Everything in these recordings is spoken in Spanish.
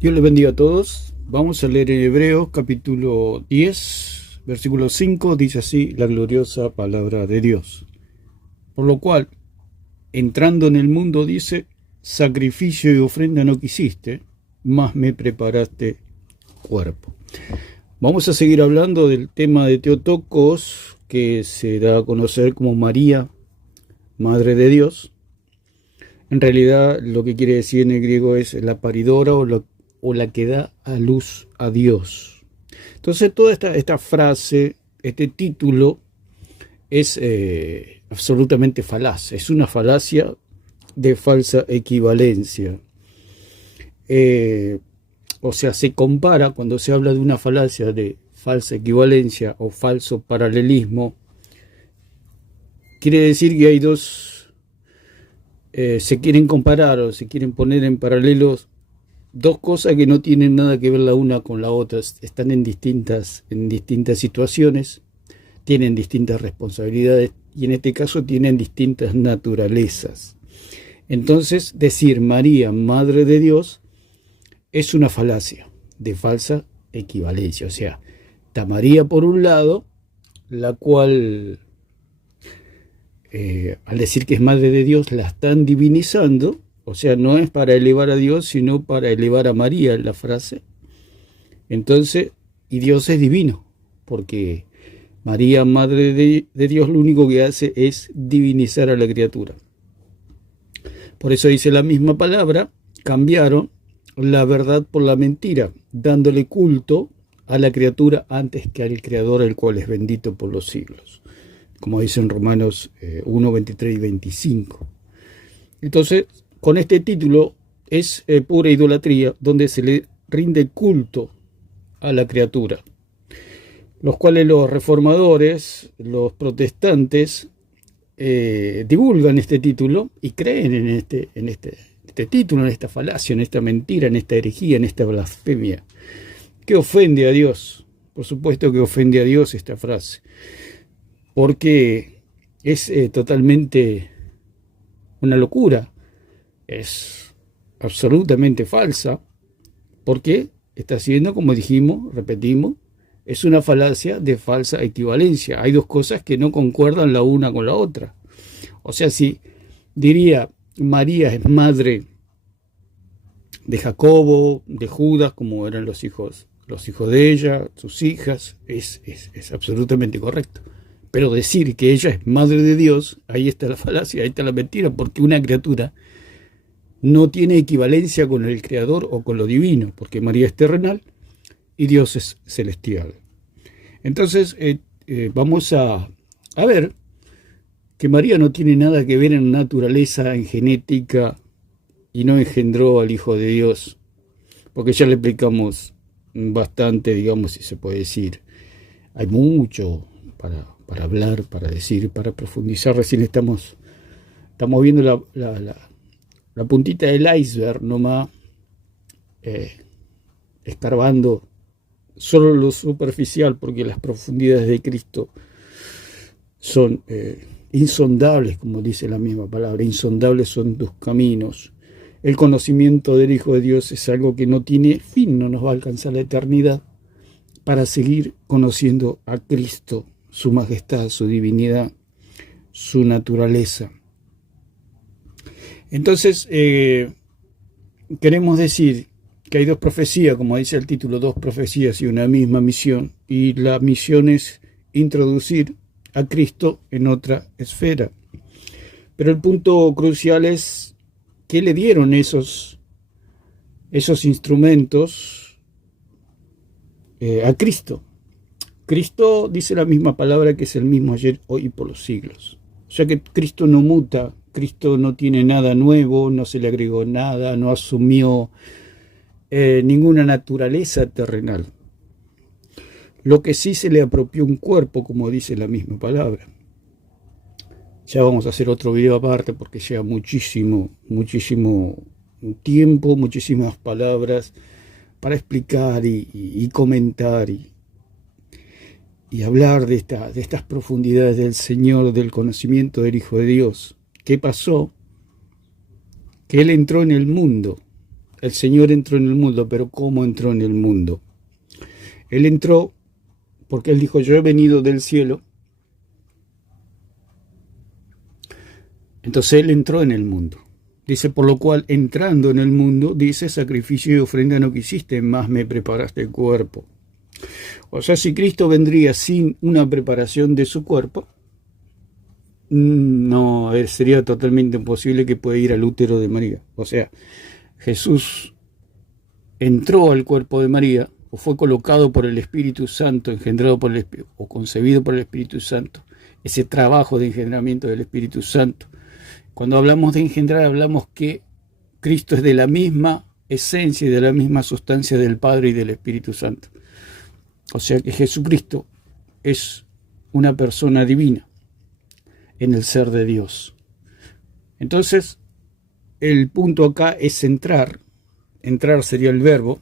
Dios les bendiga a todos. Vamos a leer en Hebreos capítulo 10, versículo 5. Dice así la gloriosa palabra de Dios. Por lo cual, entrando en el mundo, dice, sacrificio y ofrenda no quisiste, mas me preparaste cuerpo. Vamos a seguir hablando del tema de Teotocos, que se da a conocer como María, Madre de Dios. En realidad lo que quiere decir en el griego es la paridora o la que da a luz a Dios. Entonces toda esta frase, este título es absolutamente falaz, es una falacia de falsa equivalencia. O sea, se compara, cuando se habla de una falacia de falsa equivalencia o falso paralelismo, quiere decir que hay dos, se quieren comparar o se quieren poner en paralelos dos cosas que no tienen nada que ver la una con la otra, están en distintas situaciones, tienen distintas responsabilidades y en este caso tienen distintas naturalezas. Entonces, decir María, Madre de Dios, es una falacia de falsa equivalencia. O sea, está María por un lado, la cual, al decir que es Madre de Dios, la están divinizando. O sea, no es para elevar a Dios, sino para elevar a María en la frase. Entonces, y Dios es divino, porque María, Madre de Dios, lo único que hace es divinizar a la criatura. Por eso dice la misma palabra, cambiaron la verdad por la mentira, dándole culto a la criatura antes que al Creador, el cual es bendito por los siglos. Como dice en Romanos 1, 23 y 25. Entonces, con este título es pura idolatría, donde se le rinde culto a la criatura, los cuales los reformadores, los protestantes, divulgan este título y creen en este título, en esta falacia, en esta mentira, en esta herejía, en esta blasfemia, que ofende a Dios. Por supuesto que ofende a Dios esta frase, porque es totalmente una locura. Es absolutamente falsa, porque está siendo, como dijimos, repetimos, es una falacia de falsa equivalencia. Hay dos cosas que no concuerdan la una con la otra. O sea, si diría María es madre de Jacobo, de Judas, como eran los hijos de ella, sus hijas, es absolutamente correcto. Pero decir que ella es madre de Dios, ahí está la falacia, ahí está la mentira, porque una criatura no tiene equivalencia con el Creador o con lo divino, porque María es terrenal y Dios es celestial. Entonces, vamos a ver que María no tiene nada que ver en naturaleza, en genética, y no engendró al Hijo de Dios, porque ya le explicamos bastante, digamos, si se puede decir. Hay mucho para hablar, para decir, para profundizar. Recién estamos viendo la puntita del iceberg nomás, escarbando solo lo superficial, porque las profundidades de Cristo son insondables, como dice la misma palabra. Insondables son tus caminos. El conocimiento del Hijo de Dios es algo que no tiene fin, no nos va a alcanzar la eternidad para seguir conociendo a Cristo, su majestad, su divinidad, su naturaleza. Entonces, queremos decir que hay dos profecías, como dice el título, dos profecías y una misma misión, y la misión es introducir a Cristo en otra esfera. Pero el punto crucial es ¿qué le dieron esos instrumentos a Cristo? Cristo dice la misma palabra que es el mismo ayer, hoy y por los siglos. O sea que Cristo no muta, Cristo no tiene nada nuevo, no se le agregó nada, no asumió ninguna naturaleza terrenal. Lo que sí se le apropió un cuerpo, como dice la misma palabra. Ya vamos a hacer otro video aparte porque lleva muchísimo tiempo, muchísimas palabras para explicar y comentar y hablar de estas profundidades del Señor, del conocimiento del Hijo de Dios. ¿Qué pasó? Que Él entró en el mundo el Señor entró en el mundo, pero ¿cómo entró en el mundo? Él entró porque Él dijo, yo he venido del cielo. Entonces Él entró en el mundo. Dice, por lo cual, entrando en el mundo, dice, sacrificio y ofrenda no quisiste, más me preparaste el cuerpo. O sea, si Cristo vendría sin una preparación de su cuerpo, no, sería totalmente imposible que pueda ir al útero de María. O sea, Jesús entró al cuerpo de María, o fue colocado por el Espíritu Santo, engendrado por el Espíritu, o concebido por el Espíritu Santo, ese trabajo de engendramiento del Espíritu Santo. Cuando hablamos de engendrar, hablamos que Cristo es de la misma esencia y de la misma sustancia del Padre y del Espíritu Santo. O sea que Jesucristo es una persona divina en el ser de Dios. Entonces, el punto acá es entrar. Entrar sería el verbo.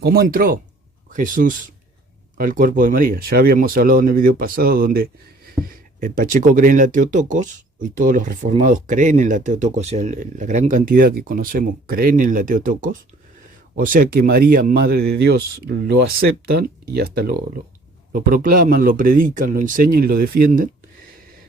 ¿Cómo entró Jesús al cuerpo de María? Ya habíamos hablado en el video pasado donde el Pacheco cree en la Teotocos, y todos los reformados creen en la Teotocos, o sea, la gran cantidad que conocemos creen en la Teotocos, o sea que María, Madre de Dios, lo aceptan y hasta lo proclaman, lo predican, lo enseñan y lo defienden,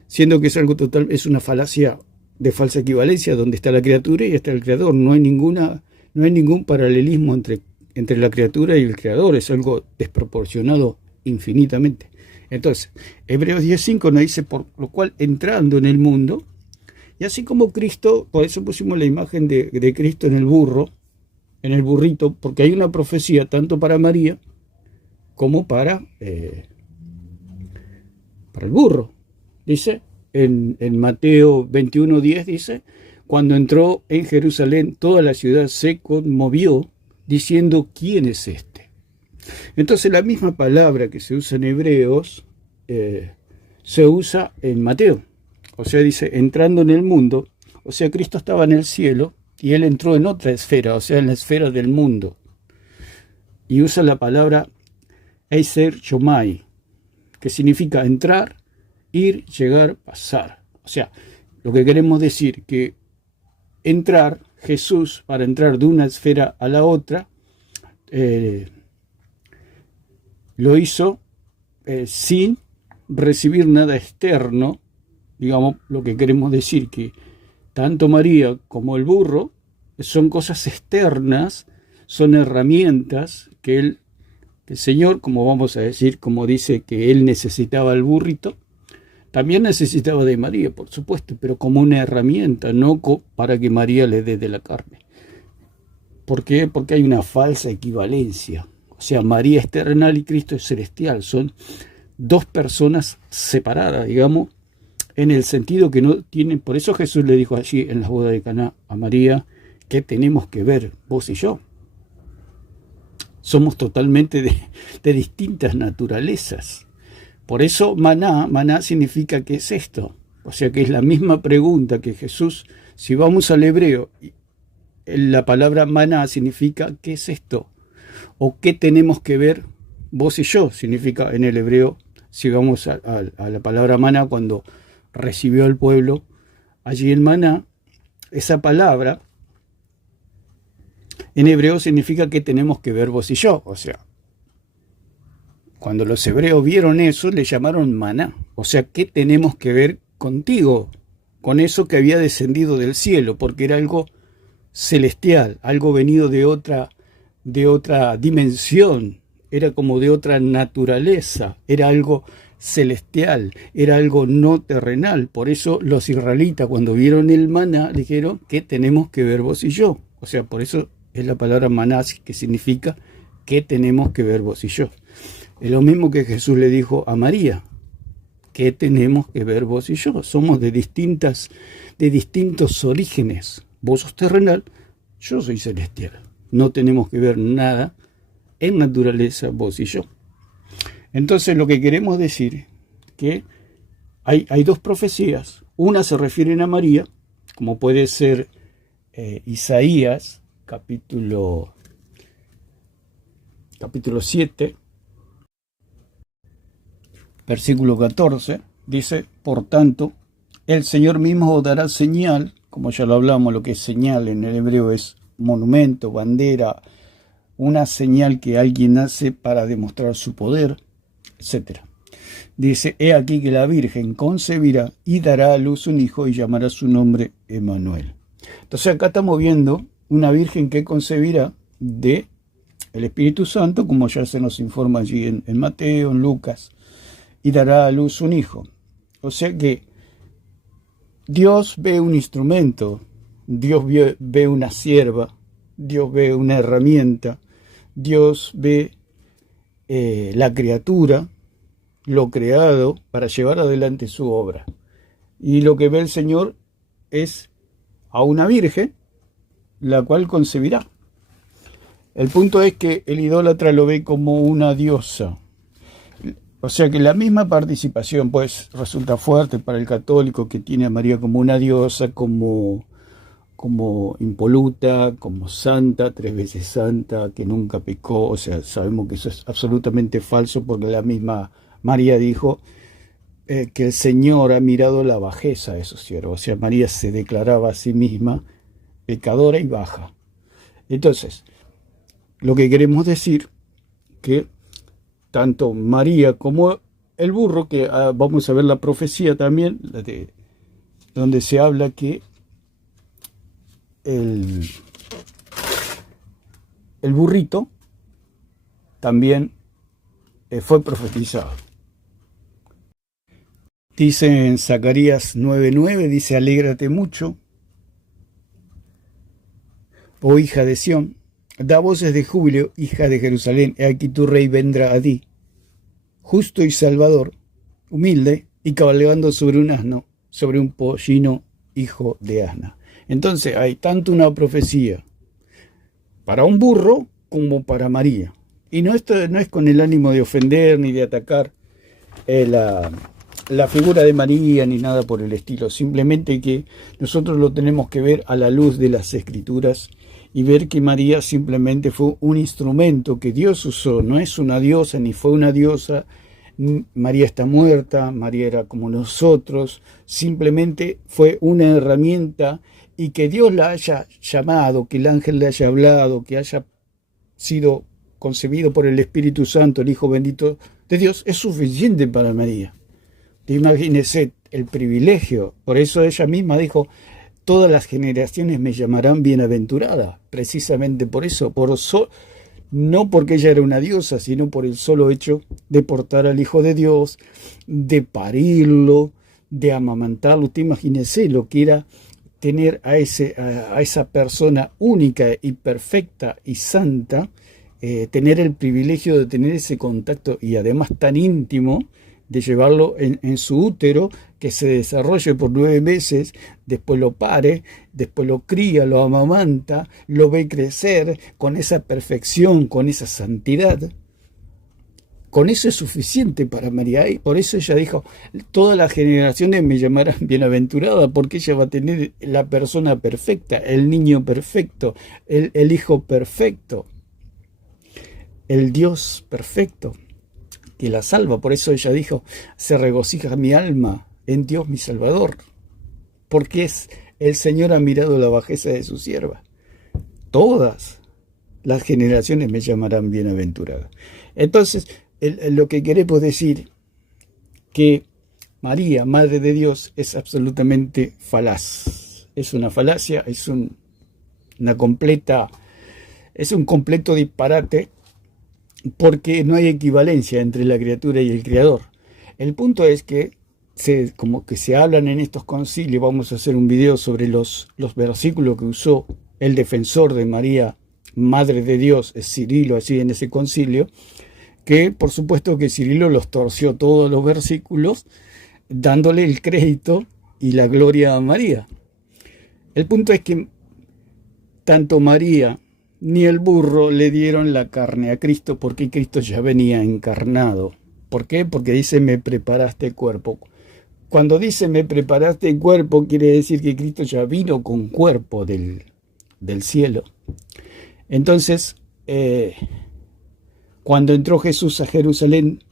siendo que es algo total, es una falacia de falsa equivalencia, donde está la criatura y está el creador. No hay ningún paralelismo entre la criatura y el creador, es algo desproporcionado infinitamente. Entonces, Hebreos 10:5 nos dice, por lo cual entrando en el mundo, y así como Cristo, por eso pusimos la imagen de Cristo en el burro, en el burrito, porque hay una profecía tanto para María como para el burro. Dice, en Mateo 21:10 dice, cuando entró en Jerusalén, toda la ciudad se conmovió, diciendo, ¿quién es este? Entonces la misma palabra que se usa en Hebreos se usa en Mateo. O sea, dice, entrando en el mundo, o sea, Cristo estaba en el cielo y Él entró en otra esfera, o sea, en la esfera del mundo. Y usa la palabra Eiser Shomai, que significa entrar, ir, llegar, pasar. O sea, lo que queremos decir que entrar, Jesús, para entrar de una esfera a la otra, lo hizo sin recibir nada externo. Digamos, lo que queremos decir que tanto María como el burro son cosas externas, son herramientas que el Señor, como vamos a decir, como dice que Él necesitaba el burrito, también necesitaba de María, por supuesto, pero como una herramienta, no para que María le dé de la carne. ¿Por qué? Porque hay una falsa equivalencia. O sea, María es terrenal y Cristo es celestial. Son dos personas separadas, digamos, en el sentido que no tienen. Por eso Jesús le dijo allí en las bodas de Caná a María, ¿qué tenemos que ver vos y yo? Somos totalmente de distintas naturalezas. Por eso maná significa ¿qué es esto? O sea que es la misma pregunta que Jesús, si vamos al hebreo, la palabra maná significa ¿qué es esto? O ¿qué tenemos que ver vos y yo? Significa en el hebreo, si vamos a la palabra maná, cuando recibió al pueblo allí el maná, esa palabra en hebreo significa ¿qué tenemos que ver vos y yo? O sea, cuando los hebreos vieron eso, le llamaron maná. O sea, ¿qué tenemos que ver contigo? Con eso que había descendido del cielo, porque era algo celestial, algo venido de otra dimensión, era como de otra naturaleza, era algo celestial, era algo no terrenal. Por eso los israelitas, cuando vieron el maná, dijeron, ¿qué tenemos que ver vos y yo? O sea, por eso es la palabra maná, que significa ¿qué tenemos que ver vos y yo? Es lo mismo que Jesús le dijo a María, ¿qué tenemos que ver vos y yo? Somos de distintos orígenes. Vos sos terrenal, yo soy celestial. No tenemos que ver nada en naturaleza vos y yo. Entonces lo que queremos decir que hay dos profecías. Una se refieren a María, como puede ser Isaías, capítulo 7, versículo 14, dice, por tanto, el Señor mismo os dará señal, como ya lo hablamos, lo que es señal en el hebreo es monumento, bandera, una señal que alguien hace para demostrar su poder, etc. Dice, he aquí que la Virgen concebirá y dará a luz un hijo y llamará su nombre Emmanuel. Entonces acá estamos viendo una Virgen que concebirá de el Espíritu Santo, como ya se nos informa allí en Mateo, en Lucas, y dará a luz un hijo. O sea que Dios ve un instrumento, Dios ve una sierva, Dios ve una herramienta, Dios ve la criatura, lo creado, para llevar adelante su obra. Y lo que ve el Señor es a una virgen, la cual concebirá. El punto es que el idólatra lo ve como una diosa. O sea que la misma participación pues resulta fuerte para el católico, que tiene a María como una diosa, como impoluta, como santa, 3 veces santa, que nunca pecó. O sea, sabemos que eso es absolutamente falso, porque la misma María dijo que el Señor ha mirado la bajeza de su siervo. O sea, María se declaraba a sí misma pecadora y baja. Entonces, lo que queremos decir que tanto María como el burro, que vamos a ver la profecía también, donde se habla que el burrito también fue profetizado. Dice en Zacarías 9:9, dice, alégrate mucho, oh hija de Sión, da voces de júbilo, hija de Jerusalén, he aquí tu rey vendrá a ti, justo y salvador, humilde y cabalgando sobre un asno, sobre un pollino, hijo de asna. Entonces hay tanto una profecía para un burro como para María. Y no es con el ánimo de ofender ni de atacar la figura de María ni nada por el estilo, simplemente que nosotros lo tenemos que ver a la luz de las Escrituras y ver que María simplemente fue un instrumento que Dios usó, no es una diosa ni fue una diosa. María está muerta, María era como nosotros, simplemente fue una herramienta, y que Dios la haya llamado, que el ángel le haya hablado, que haya sido concebido por el Espíritu Santo, el Hijo bendito de Dios, es suficiente para María. Imagínese el privilegio. Por eso ella misma dijo, todas las generaciones me llamarán bienaventurada, precisamente por eso, no porque ella era una diosa, sino por el solo hecho de portar al Hijo de Dios, de parirlo, de amamantarlo. Usted imagínese lo que era tener a esa persona única y perfecta y santa, tener el privilegio de tener ese contacto, y además tan íntimo, de llevarlo en su útero, que se desarrolle por 9 meses, después lo pare, después lo cría, lo amamanta, lo ve crecer con esa perfección, con esa santidad. Con eso es suficiente para María. Y por eso ella dijo, todas las generaciones me llamarán bienaventurada, porque ella va a tener la persona perfecta, el niño perfecto, el hijo perfecto, el Dios perfecto, que la salva. Por eso ella dijo, se regocija mi alma en Dios mi Salvador, porque el Señor ha mirado la bajeza de su sierva. Todas las generaciones me llamarán bienaventurada. Entonces, lo que queremos decir, que María, Madre de Dios, es absolutamente falaz. Es una falacia, es un completo disparate, porque no hay equivalencia entre la criatura y el Creador. El punto es que como que se hablan en estos concilios. Vamos a hacer un video sobre los versículos que usó el defensor de María, Madre de Dios, es Cirilo, así en ese concilio, que por supuesto que Cirilo los torció todos los versículos, dándole el crédito y la gloria a María. El punto es que tanto María ni el burro le dieron la carne a Cristo, porque Cristo ya venía encarnado. ¿Por qué? Porque dice, me preparaste el cuerpo. Cuando dice, me preparaste el cuerpo, quiere decir que Cristo ya vino con cuerpo del cielo. Entonces, cuando entró Jesús a Jerusalén,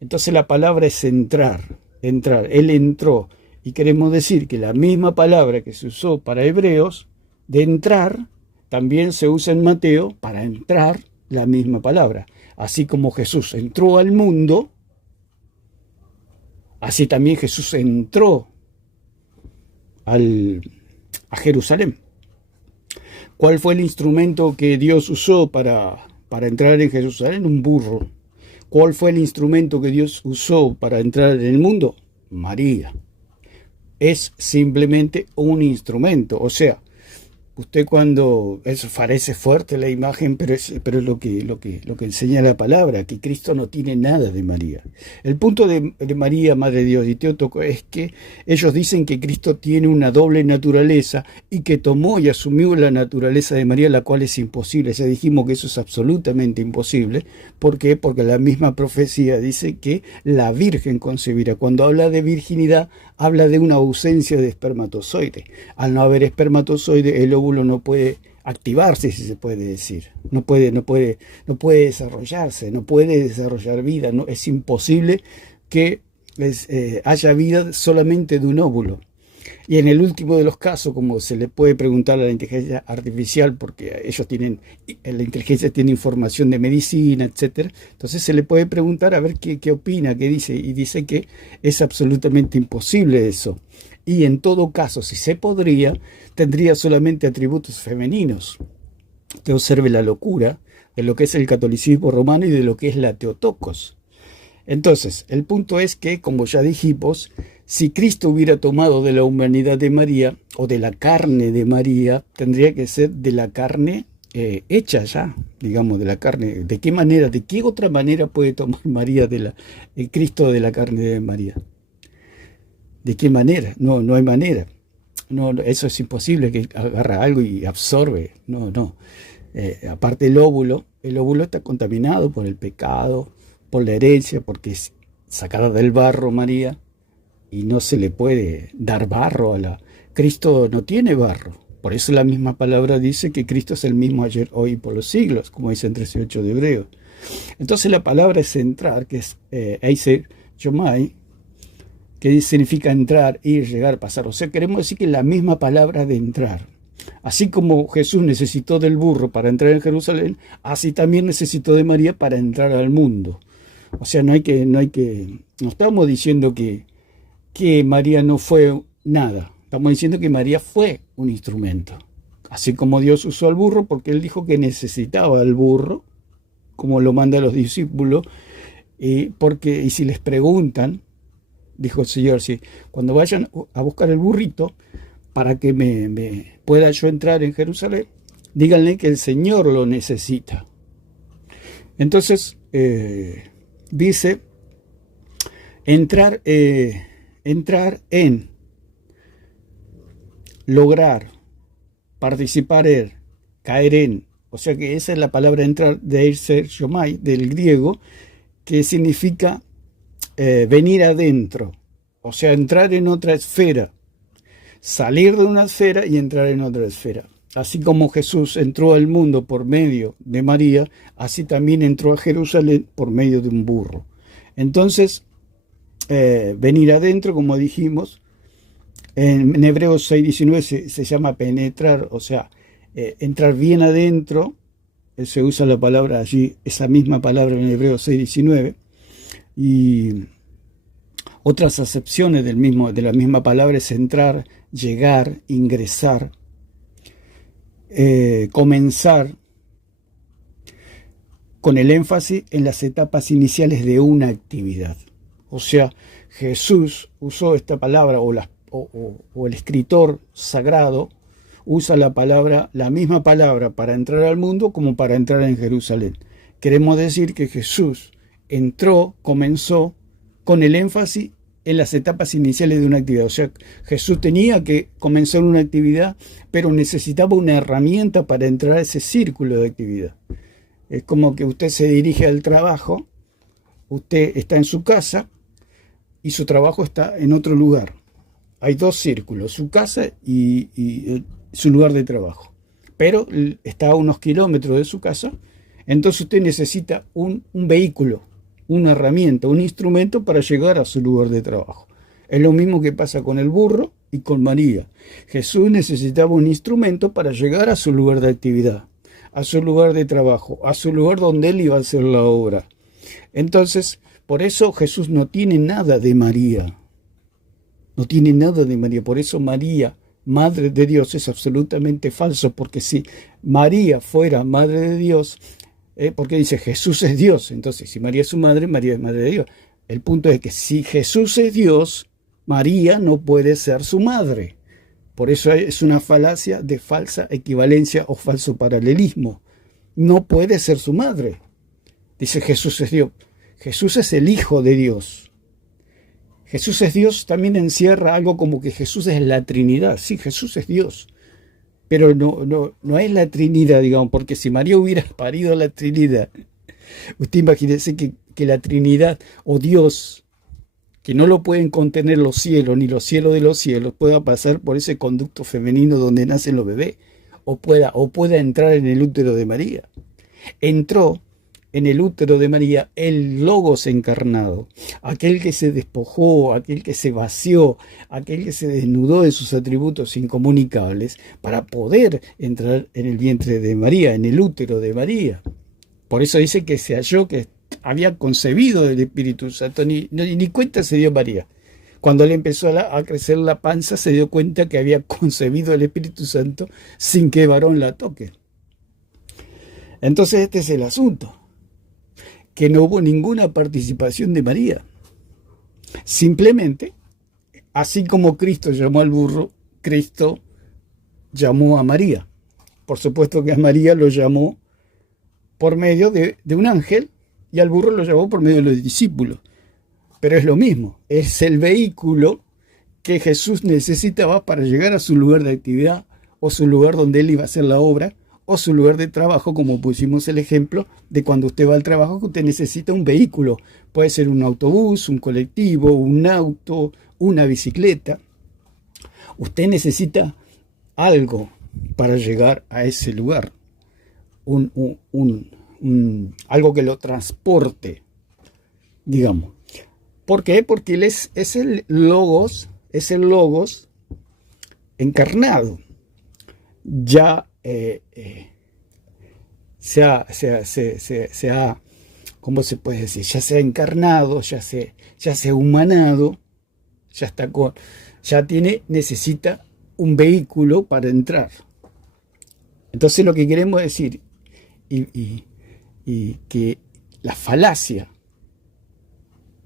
entonces la palabra es entrar. Él entró. Y queremos decir que la misma palabra que se usó para hebreos, de entrar, también se usa en Mateo para entrar la misma palabra. Así como Jesús entró al mundo, así también Jesús entró a Jerusalén. ¿Cuál fue el instrumento que Dios usó para entrar en Jerusalén? Un burro. ¿Cuál fue el instrumento que Dios usó para entrar en el mundo? María. Es simplemente un instrumento. O sea, usted cuando, eso parece fuerte la imagen, pero es lo que enseña la palabra, que Cristo no tiene nada de María. El punto de María, Madre de Dios y Teotocos, es que ellos dicen que Cristo tiene una doble naturaleza y que tomó y asumió la naturaleza de María, la cual es imposible. Ya dijimos que eso es absolutamente imposible. ¿Por qué? Porque la misma profecía dice que la Virgen concebirá. Cuando habla de virginidad, habla de una ausencia de espermatozoide. Al no haber espermatozoide, el óvulo no puede activarse, si se puede decir. No puede desarrollarse, no puede desarrollar vida. No, es imposible que haya vida solamente de un óvulo. Y en el último de los casos, como se le puede preguntar a la inteligencia artificial, porque la inteligencia tiene información de medicina, etcétera, entonces se le puede preguntar a ver qué opina, qué dice, y dice que es absolutamente imposible eso. Y en todo caso, si se podría, tendría solamente atributos femeninos. Usted observe la locura de lo que es el catolicismo romano y de lo que es la Teotocos. Entonces, el punto es que, como ya dijimos, si Cristo hubiera tomado de la humanidad de María o de la carne de María, tendría que ser de la carne hecha ya, digamos, de la carne. ¿De qué manera, de qué otra manera puede tomar María Cristo de la carne de María? ¿De qué manera? No hay manera. No, eso es imposible, que agarra algo y absorbe. No. Aparte el óvulo está contaminado por el pecado, por la herencia, porque es sacada del barro María, y no se le puede dar barro Cristo no tiene barro. Por eso la misma palabra dice que Cristo es el mismo ayer, hoy y por los siglos, como dice en 13:8 de Hebreos. Entonces la palabra es entrar, que es Eiser Yomai, que significa entrar, ir, llegar, pasar. O sea, queremos decir que la misma palabra de entrar. Así como Jesús necesitó del burro para entrar en Jerusalén, así también necesitó de María para entrar al mundo. O sea, no estamos diciendo que María no fue nada. Estamos diciendo que María fue un instrumento. Así como Dios usó al burro, porque Él dijo que necesitaba al burro, como lo manda a los discípulos, y si les preguntan, dijo el Señor, sí, cuando vayan a buscar el burrito, para que me pueda yo entrar en Jerusalén, díganle que el Señor lo necesita. Entonces, dice, entrar en, lograr, participar en, caer en. O sea que esa es la palabra entrar de Eiser Yomai, del griego, que significa venir adentro. O sea, entrar en otra esfera. Salir de una esfera y entrar en otra esfera. Así como Jesús entró al mundo por medio de María, así también entró a Jerusalén por medio de un burro. Entonces, venir adentro, como dijimos, en Hebreos 6:19 se llama penetrar, o sea, entrar bien adentro. Se usa la palabra allí, esa misma palabra en Hebreos 6:19. Y otras acepciones de la misma palabra es entrar, llegar, ingresar, comenzar, con el énfasis en las etapas iniciales de una actividad. O sea, Jesús usó esta palabra, o el escritor sagrado usa la misma palabra para entrar al mundo como para entrar en Jerusalén. Queremos decir que Jesús comenzó con el énfasis en las etapas iniciales de una actividad. O sea, Jesús tenía que comenzar una actividad, pero necesitaba una herramienta para entrar a ese círculo de actividad. Es como que usted se dirige al trabajo, usted está en su casa y su trabajo está en otro lugar. Hay dos círculos, su casa y su lugar de trabajo. Pero está a unos kilómetros de su casa, entonces usted necesita un vehículo, una herramienta, un instrumento para llegar a su lugar de trabajo. Es lo mismo que pasa con el burro y con María. Jesús necesitaba un instrumento para llegar a su lugar de actividad, a su lugar de trabajo, a su lugar donde él iba a hacer la obra. Entonces, por eso Jesús no tiene nada de María. No tiene nada de María. Por eso María, Madre de Dios, es absolutamente falso. Porque si María fuera Madre de Dios, porque dice Jesús es Dios. Entonces, si María es su madre, María es Madre de Dios. El punto es que si Jesús es Dios, María no puede ser su madre. Por eso es una falacia de falsa equivalencia o falso paralelismo. No puede ser su madre. Dice Jesús es Dios. Jesús es el Hijo de Dios. Jesús es Dios también encierra algo como que Jesús es la Trinidad. Sí, Jesús es Dios. Pero no es la Trinidad, digamos, porque si María hubiera parido la Trinidad, usted imagínese que la Trinidad o Dios, que no lo pueden contener los cielos, ni los cielos de los cielos, pueda pasar por ese conducto femenino donde nacen los bebés, o pueda entrar en el útero de María. Entró en el útero de María el Logos encarnado, aquel que se despojó, aquel que se vació, aquel que se desnudó de sus atributos incomunicables para poder entrar en el vientre de María, en el útero de María. Por eso dice que se halló que había concebido el Espíritu Santo, ni cuenta se dio María. Cuando le empezó a crecer la panza, se dio cuenta que había concebido el Espíritu Santo sin que varón la toque. Entonces este es el asunto, que no hubo ninguna participación de María. Simplemente, así como Cristo llamó al burro, Cristo llamó a María. Por supuesto que a María lo llamó por medio de un ángel, y al burro lo llamó por medio de los discípulos. Pero es lo mismo, es el vehículo que Jesús necesitaba para llegar a su lugar de actividad, o su lugar donde él iba a hacer la obra, o su lugar de trabajo, como pusimos el ejemplo de cuando usted va al trabajo, que usted necesita un vehículo. Puede ser un autobús, un colectivo, un auto, una bicicleta. Usted necesita algo para llegar a ese lugar. Algo que lo transporte, digamos. ¿Por qué? Porque él es el Logos encarnado. Ya ¿cómo se puede decir? Ya se ha encarnado, ya se ha humanado, necesita un vehículo para entrar. Entonces lo que queremos decir, y que la falacia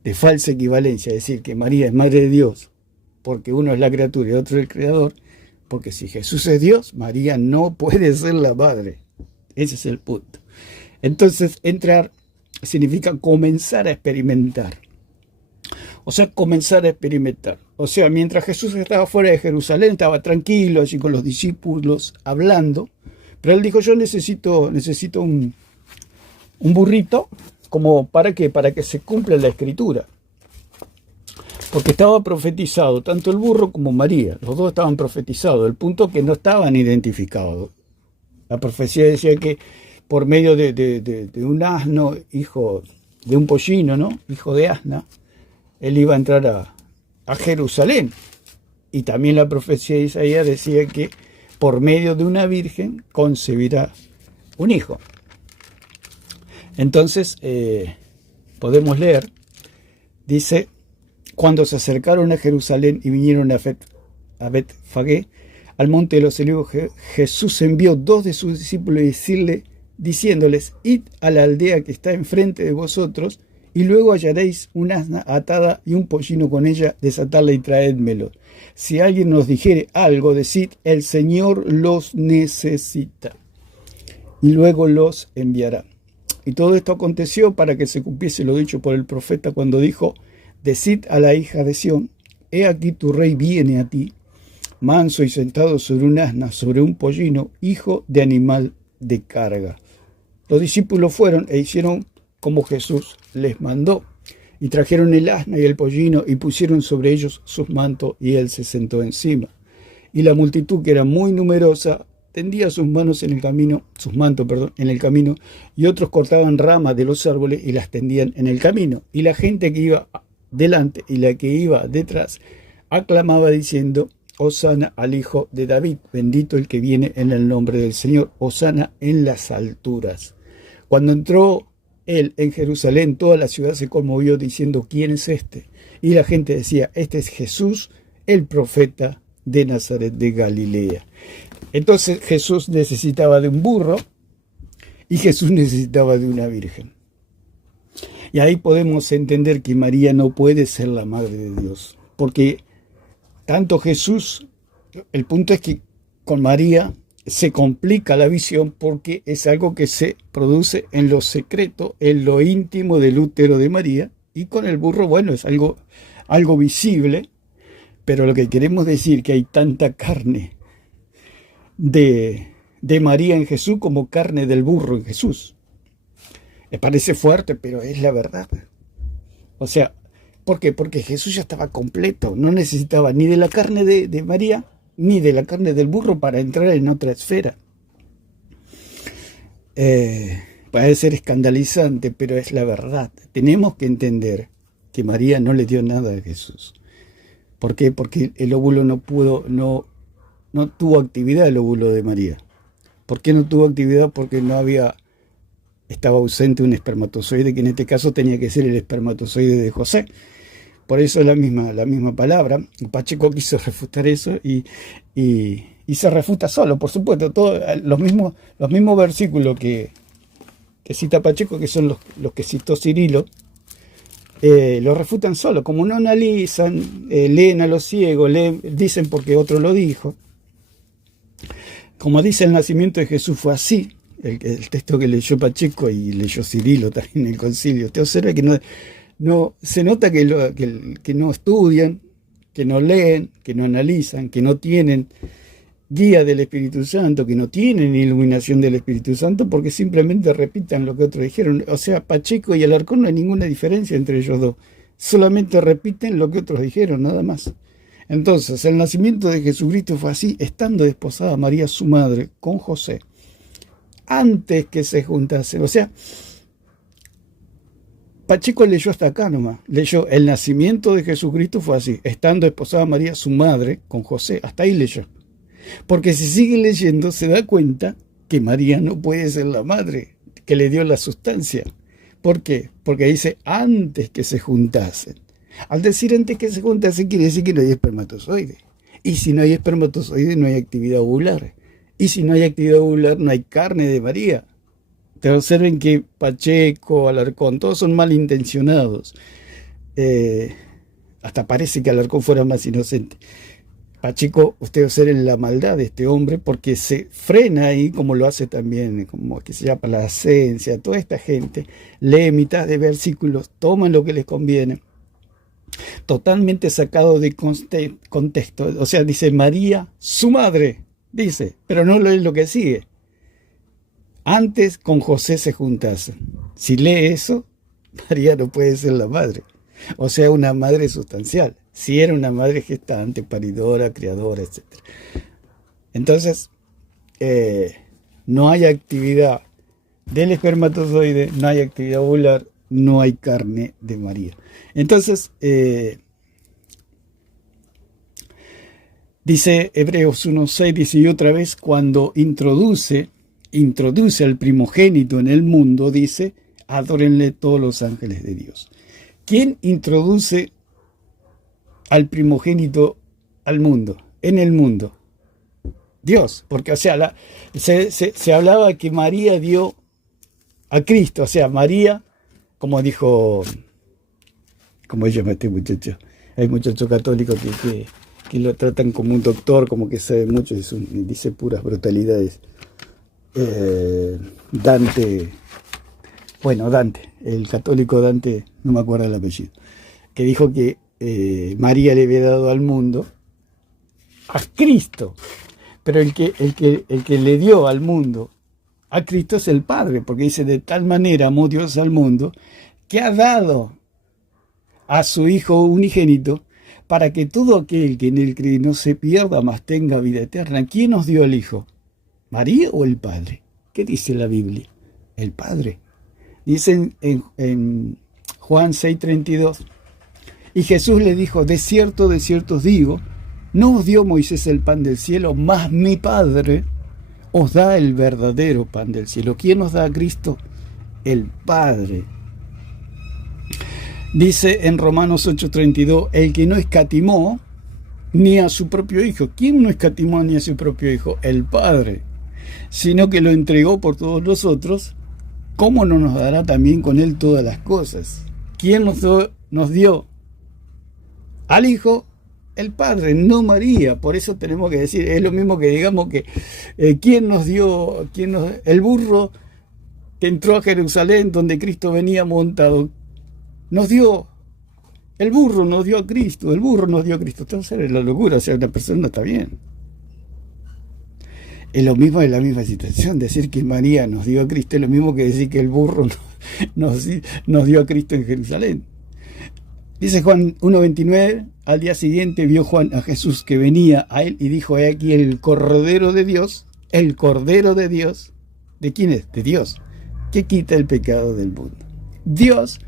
de falsa equivalencia, es decir, que María es Madre de Dios, porque uno es la criatura y otro es el creador, porque si Jesús es Dios, María no puede ser la madre. Ese es el punto. Entonces, entrar significa comenzar a experimentar. O sea, comenzar a experimentar. O sea, mientras Jesús estaba fuera de Jerusalén, estaba tranquilo, allí con los discípulos, hablando. Pero él dijo, yo necesito un burrito, como ¿para qué? Para que se cumpla la Escritura. Porque estaba profetizado, tanto el burro como María, los dos estaban profetizados, el punto que no estaban identificados. La profecía decía que por medio de un asno, hijo de un pollino, ¿no? Hijo de asna, él iba a entrar a Jerusalén. Y también la profecía de Isaías decía que por medio de una virgen concebirá un hijo. Entonces, podemos leer, dice, cuando se acercaron a Jerusalén y vinieron a Betfagé, al monte de los olivos, Jesús envió 2 de sus discípulos diciéndoles, id a la aldea que está enfrente de vosotros, y luego hallaréis una asna atada y un pollino con ella, desatadla y traédmelo. Si alguien nos dijere algo, decid, el Señor los necesita, y luego los enviará. Y todo esto aconteció para que se cumpliese lo dicho por el profeta cuando dijo, decid a la hija de Sión, he aquí tu rey viene a ti, manso y sentado sobre un asna, sobre un pollino, hijo de animal de carga. Los discípulos fueron e hicieron como Jesús les mandó, y trajeron el asna y el pollino, y pusieron sobre ellos sus mantos, y él se sentó encima. Y la multitud, que era muy numerosa, tendía sus mantos en el camino, en el camino, y otros cortaban ramas de los árboles y las tendían en el camino. Y la gente que iba delante y la que iba detrás aclamaba diciendo, Hosana al Hijo de David, bendito el que viene en el nombre del Señor, Hosana en las alturas. Cuando entró él en Jerusalén, toda la ciudad se conmovió diciendo, ¿quién es este? Y la gente decía, este es Jesús, el profeta de Nazaret de Galilea. Entonces Jesús necesitaba de un burro y Jesús necesitaba de una virgen. Y ahí podemos entender que María no puede ser la madre de Dios, porque tanto Jesús, el punto es que con María se complica la visión porque es algo que se produce en lo secreto, en lo íntimo del útero de María, y con el burro, bueno, es algo visible, pero lo que queremos decir que hay tanta carne de María en Jesús como carne del burro en Jesús. Me parece fuerte, pero es la verdad. O sea, ¿por qué? Porque Jesús ya estaba completo, no necesitaba ni de la carne de María, ni de la carne del burro para entrar en otra esfera. Puede ser escandalizante, pero es la verdad. Tenemos que entender que María no le dio nada a Jesús. ¿Por qué? Porque el óvulo no tuvo actividad el óvulo de María. ¿Por qué no tuvo actividad? Porque estaba ausente un espermatozoide, que en este caso tenía que ser el espermatozoide de José. Por eso es la misma palabra. Pacheco quiso refutar eso y se refuta solo, por supuesto. Los mismos versículos que cita Pacheco, que son los que citó Cirilo, lo refutan solo. Como no analizan, leen a los ciegos, dicen porque otro lo dijo. Como dice el nacimiento de Jesús fue así, el texto que leyó Pacheco y leyó Cirilo también en el concilio. Usted observa que no se nota que no estudian, que no leen, que no analizan, que no tienen guía del Espíritu Santo, que no tienen iluminación del Espíritu Santo, porque simplemente repitan lo que otros dijeron. O sea, Pacheco y Alarcón no hay ninguna diferencia entre ellos dos. Solamente repiten lo que otros dijeron, nada más. Entonces, el nacimiento de Jesucristo fue así, estando desposada María, su madre, con José, antes que se juntasen. O sea, Pacheco leyó hasta acá nomás. Leyó el nacimiento de Jesucristo fue así, estando desposada María, su madre, con José. Hasta ahí leyó. Porque si sigue leyendo, se da cuenta que María no puede ser la madre que le dio la sustancia. ¿Por qué? Porque dice antes que se juntasen. Al decir antes que se juntasen, quiere decir que no hay espermatozoide. Y si no hay espermatozoide, no hay actividad ovular. Y si no hay actividad ovular, no hay carne de María. Te observen que Pacheco, Alarcón, todos son malintencionados. Hasta parece que Alarcón fuera más inocente. Pacheco, usted observen la maldad de este hombre, porque se frena ahí, como lo hace también, como que se llama la esencia, toda esta gente, lee mitad de versículos, toman lo que les conviene, totalmente sacado de contexto. O sea, dice María, su madre, dice, pero no lee lo que sigue. Antes con José se juntasen. Si lee eso, María no puede ser la madre. O sea, una madre sustancial. Si era una madre gestante, paridora, criadora, etc. Entonces, no hay actividad del espermatozoide, no hay actividad ovular, no hay carne de María. Entonces, dice Hebreos 1:6, dice, y otra vez cuando introduce al primogénito en el mundo, dice, adórenle todos los ángeles de Dios. ¿Quién introduce al primogénito al mundo, en el mundo? Dios, porque o sea, se hablaba que María dio a Cristo, o sea, María, como llama este muchacho, hay muchachos católicos que lo tratan como un doctor, como que sabe mucho, dice puras brutalidades. Dante, el católico Dante, no me acuerdo el apellido, que dijo que María le había dado al mundo a Cristo, pero el que le dio al mundo a Cristo es el Padre, porque dice, de tal manera amó Dios al mundo que ha dado a su Hijo unigénito para que todo aquel que en él cree no se pierda, mas tenga vida eterna. ¿Quién nos dio al Hijo? ¿María o el Padre? ¿Qué dice la Biblia? El Padre. Dicen en Juan 6:32, y Jesús le dijo, de cierto os digo, No os dio Moisés el pan del cielo, mas mi Padre os da el verdadero pan del cielo. ¿Quién nos da a Cristo? El Padre. Dice en Romanos 8:32, el que no escatimó ni a su propio Hijo. ¿Quién no escatimó ni a su propio Hijo? El Padre. Sino que lo entregó por todos nosotros, ¿cómo no nos dará también con Él todas las cosas? ¿Quién nos dio al Hijo? El Padre, no María. Por eso tenemos que decir, es lo mismo que digamos que ¿quién nos dio? El burro que entró a Jerusalén donde Cristo venía montado? Nos dio, el burro nos dio a Cristo, el burro nos dio a Cristo. Entonces es la locura, o sea, una persona está bien. Es lo mismo, es la misma situación. Decir que María nos dio a Cristo es lo mismo que decir que el burro nos dio a Cristo en Jerusalén. Dice Juan 1:29, al día siguiente vio Juan a Jesús que venía a él y dijo, he aquí el Cordero de Dios, el Cordero de Dios. ¿De quién es? De Dios, que quita el pecado del mundo. Dios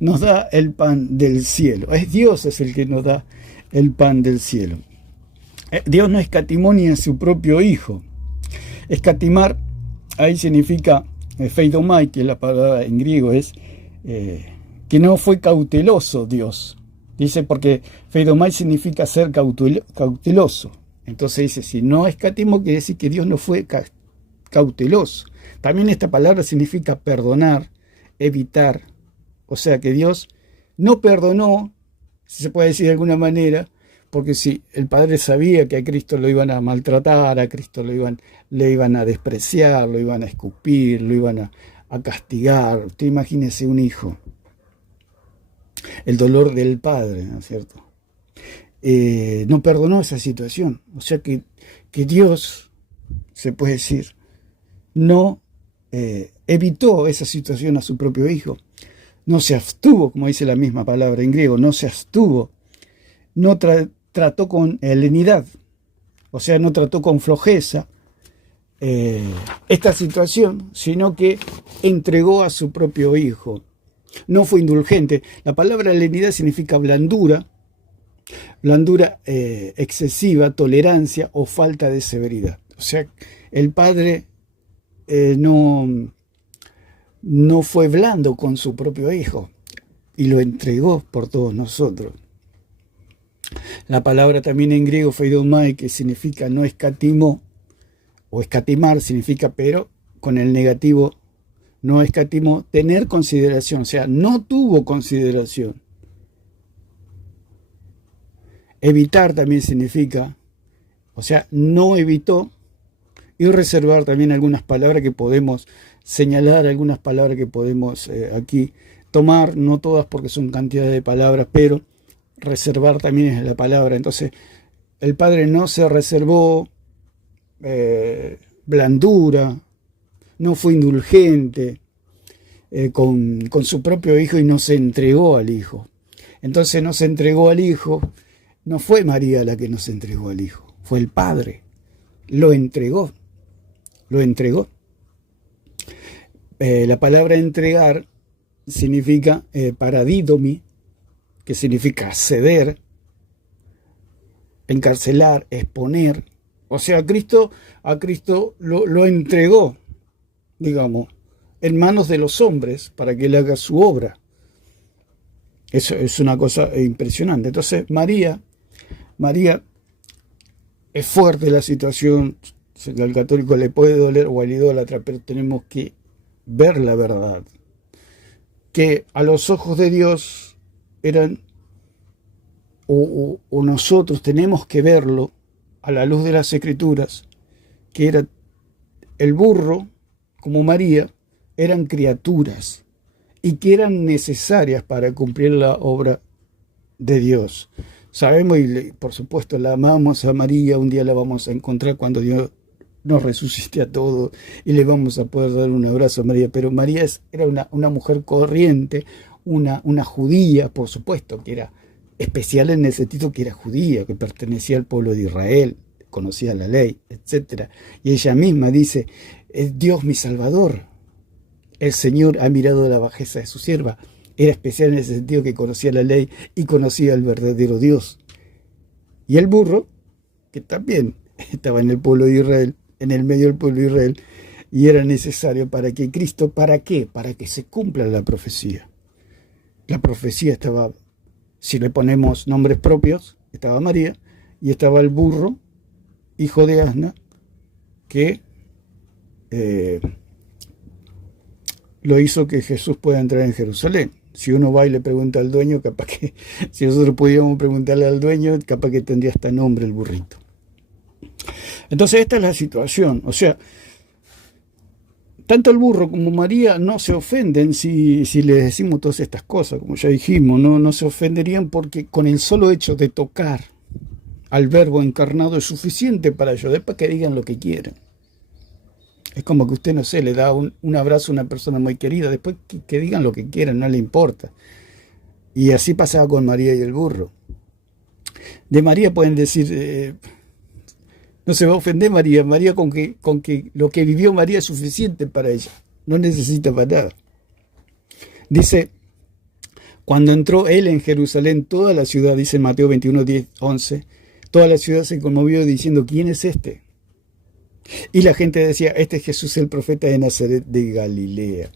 nos da el pan del cielo. Dios es el que nos da el pan del cielo. Dios no escatimó ni a su propio Hijo. Escatimar, ahí significa pheidomai, que la palabra en griego es que no fue cauteloso Dios. Dice porque pheidomai significa ser cauteloso. Entonces dice, si no escatimó, quiere decir que Dios no fue cauteloso. También esta palabra significa perdonar, evitar. O sea que Dios no perdonó, si se puede decir de alguna manera, porque si el Padre sabía que a Cristo lo iban a maltratar, a Cristo le iban a despreciar, lo iban a escupir, lo iban a castigar. Usted imagínese un hijo, el dolor del Padre, ¿no es cierto? No perdonó esa situación. O sea que Dios, se puede decir, no evitó esa situación a su propio Hijo. No se abstuvo, como dice la misma palabra en griego, no se abstuvo, no trató con lenidad, o sea, no trató con flojeza esta situación, sino que entregó a su propio Hijo. No fue indulgente. La palabra lenidad significa blandura excesiva, tolerancia o falta de severidad. O sea, el Padre no fue blando con su propio Hijo y lo entregó por todos nosotros. La palabra también en griego pheidomai, que significa no escatimó, o escatimar significa, pero con el negativo, no escatimó, tener consideración, o sea, no tuvo consideración. Evitar también significa, o sea, no evitó. Y reservar también algunas palabras que podemos señalar, algunas palabras que podemos aquí tomar, no todas porque son cantidades de palabras, pero reservar también es la palabra. Entonces, el Padre no se reservó blandura, no fue indulgente con su propio Hijo y no se entregó al Hijo. Entonces no se entregó al Hijo, no fue María la que nos entregó al Hijo, fue el Padre, lo entregó. La palabra entregar significa paradidomi, que significa ceder, encarcelar, exponer. O sea, a Cristo lo entregó, digamos, en manos de los hombres para que él haga su obra. Eso es una cosa impresionante. Entonces, María, es fuerte la situación. Al católico le puede doler o al idólatra, pero tenemos que ver la verdad. Que a los ojos de Dios eran, o nosotros tenemos que verlo a la luz de las Escrituras, que era el burro, como María, eran criaturas y que eran necesarias para cumplir la obra de Dios. Sabemos y por supuesto la amamos a María, un día la vamos a encontrar cuando Dios nos resucite a todos y le vamos a poder dar un abrazo a María, pero María era una mujer corriente, una judía, por supuesto, que era especial en el sentido que era judía, que pertenecía al pueblo de Israel, conocía la ley, etc. Y ella misma dice, es Dios mi Salvador, el Señor ha mirado la bajeza de su sierva. Era especial en ese sentido que conocía la ley y conocía al verdadero Dios. y el burro, que también estaba en el pueblo de Israel, en el medio del pueblo de Israel, y era necesario para que Cristo, ¿para qué? Para que se cumpla la profecía. La profecía estaba, si le ponemos nombres propios, estaba María, y estaba el burro, hijo de Asna, que lo hizo que Jesús pueda entrar en Jerusalén. Si uno va y le pregunta al dueño, capaz que, si nosotros pudiéramos preguntarle al dueño, capaz que tendría hasta nombre el burrito. Entonces esta es la situación, o sea, tanto el burro como María no se ofenden si les decimos todas estas cosas, como ya dijimos, no se ofenderían porque con el solo hecho de tocar al Verbo encarnado es suficiente para ellos, después que digan lo que quieran. Es como que usted, no sé, le da un abrazo a una persona muy querida, después que digan lo que quieran, no le importa. Y así pasaba con María y el burro. De María pueden decir, no se va a ofender María, con que lo que vivió María es suficiente para ella, no necesita para nada. Dice, cuando entró él en Jerusalén, toda la ciudad, dice Mateo 21, 10, 11, toda la ciudad se conmovió diciendo, ¿quién es este? Y la gente decía, este es Jesús el profeta de Nazaret de Galilea.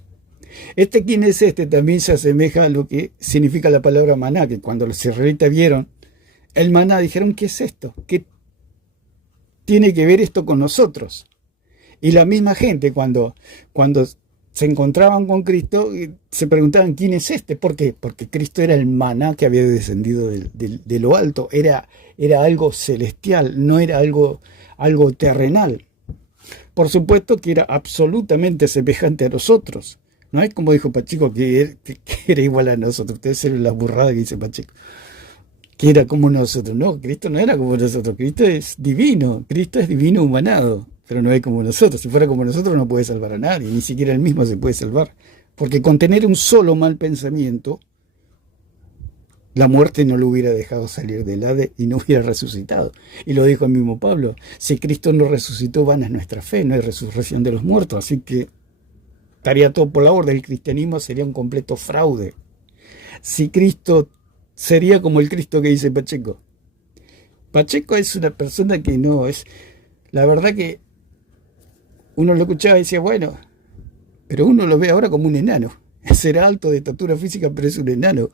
¿Quién es este? También se asemeja a lo que significa la palabra maná, que cuando los israelitas vieron el maná dijeron, ¿qué es esto? ¿Qué tiene que ver esto con nosotros? Y la misma gente cuando se encontraban con Cristo se preguntaban, ¿quién es este? ¿Por qué? Porque Cristo era el maná que había descendido de lo alto, era algo celestial, no era algo terrenal. Por supuesto que era absolutamente semejante a nosotros. No es como dijo Pacheco, que era igual a nosotros. Ustedes saben la burrada que dice Pacheco, que era como nosotros. No, Cristo no era como nosotros. Cristo es divino humanado, pero no es como nosotros. Si fuera como nosotros no puede salvar a nadie, ni siquiera él mismo se puede salvar. Porque con tener un solo mal pensamiento, la muerte no lo hubiera dejado salir del Hades y no hubiera resucitado. Y lo dijo el mismo Pablo, si Cristo no resucitó, vana es nuestra fe, no hay resurrección de los muertos. Así que estaría todo por la borda. El cristianismo sería un completo fraude. Si Cristo sería como el Cristo que dice Pacheco. Pacheco es una persona que no es... La verdad que uno lo escuchaba y decía, bueno, pero uno lo ve ahora como un enano. Será alto de estatura física, pero es un enano.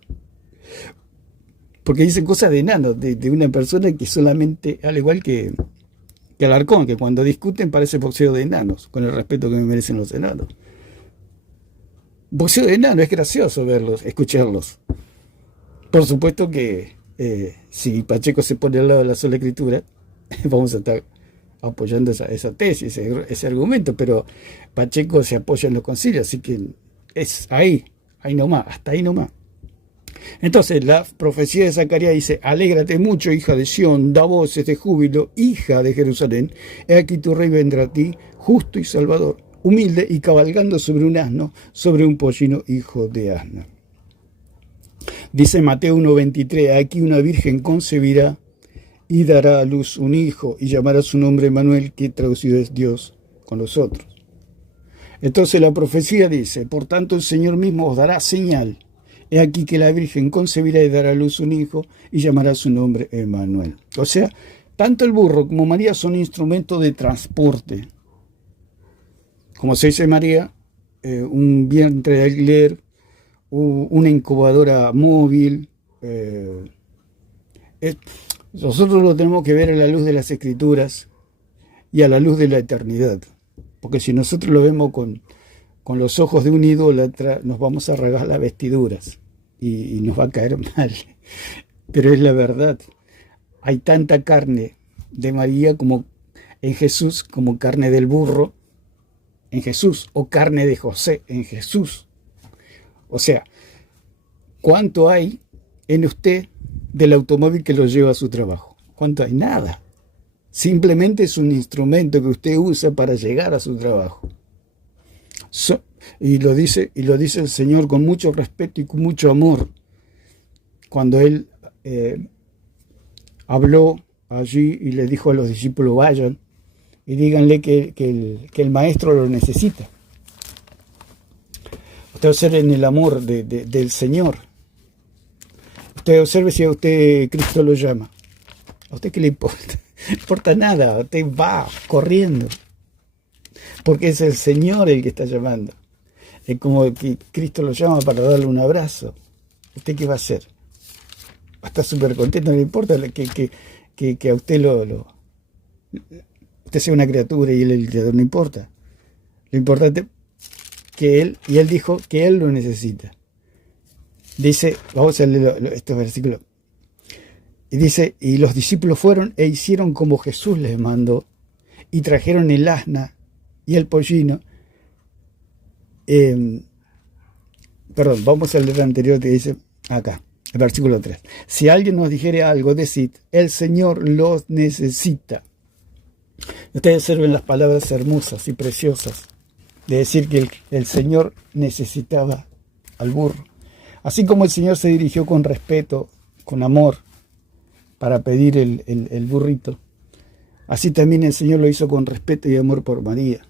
Porque dicen cosas de enano, de una persona que solamente, al igual que Alarcón, que cuando discuten parece boxeo de enanos, con el respeto que me merecen los enanos. Boxeo de enanos, es gracioso verlos, escucharlos. Por supuesto que si Pacheco se pone al lado de la sola escritura, vamos a estar apoyando esa tesis, ese argumento, pero Pacheco se apoya en los concilios, así que es ahí nomás, hasta ahí nomás. Entonces la profecía de Zacarías dice, alégrate mucho, hija de Sión, da voces de júbilo, hija de Jerusalén, he aquí tu rey vendrá a ti, justo y salvador, humilde y cabalgando sobre un asno, sobre un pollino, hijo de asna. Dice Mateo 1:23, aquí una virgen concebirá y dará a luz un hijo y llamará su nombre Emmanuel, que traducido es Dios con nosotros. Entonces la profecía dice, por tanto el Señor mismo os dará señal. He aquí que la Virgen concebirá y dará a luz un hijo y llamará su nombre Emmanuel. O sea, tanto el burro como María son instrumentos de transporte. Como se dice María, un vientre de alquiler, una incubadora móvil. Nosotros lo tenemos que ver a la luz de las Escrituras y a la luz de la eternidad. Porque si nosotros lo vemos con los ojos de un idólatra, nos vamos a rasgar las vestiduras y nos va a caer mal. Pero es la verdad. Hay tanta carne de María como en Jesús, como carne del burro en Jesús, o carne de José en Jesús. O sea, ¿cuánto hay en usted del automóvil que lo lleva a su trabajo? ¿Cuánto hay? Nada. Simplemente es un instrumento que usted usa para llegar a su trabajo. Y lo dice el Señor con mucho respeto y con mucho amor. Cuando Él habló allí y le dijo a los discípulos, vayan y díganle que el Maestro lo necesita. Usted observe en el amor del Señor. Usted observe si a usted Cristo lo llama. ¿A usted qué le importa? No importa nada, usted va corriendo, porque es el Señor el que está llamando. Es como que Cristo lo llama para darle un abrazo. ¿Usted qué va a hacer? Va a estar súper contento, no le importa que a usted usted sea una criatura y él el creador, no importa. Lo importante que él dijo que él lo necesita. Dice, vamos a leer estos versículos. Y dice, y los discípulos fueron e hicieron como Jesús les mandó, y trajeron el asna y el pollino. Perdón, vamos a leer el anterior que dice acá, el versículo 3. Si alguien nos dijere algo, decid, el Señor los necesita. Ustedes observen las palabras hermosas y preciosas de decir que el Señor necesitaba al burro. Así como el Señor se dirigió con respeto, con amor, para pedir el burrito, así también el Señor lo hizo con respeto y amor por María.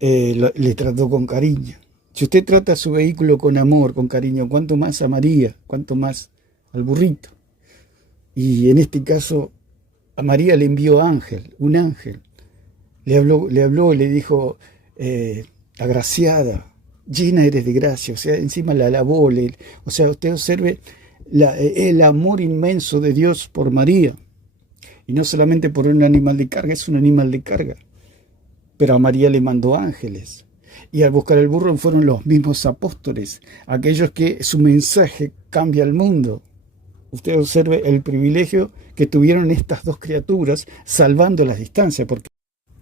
Le trató con cariño. Si usted trata a su vehículo con amor, con cariño, ¿cuánto más a María? ¿Cuánto más al burrito? Y en este caso, a María le envió ángel, un ángel. Le habló, le dijo, agraciada, llena eres de gracia. O sea, encima la alabó. O sea, usted observe el amor inmenso de Dios por María. Y no solamente por un animal de carga, es un animal de carga. Pero a María le mandó ángeles. Y al buscar el burro fueron los mismos apóstoles, aquellos que su mensaje cambia el mundo. Usted observe el privilegio que tuvieron estas dos criaturas salvando las distancias.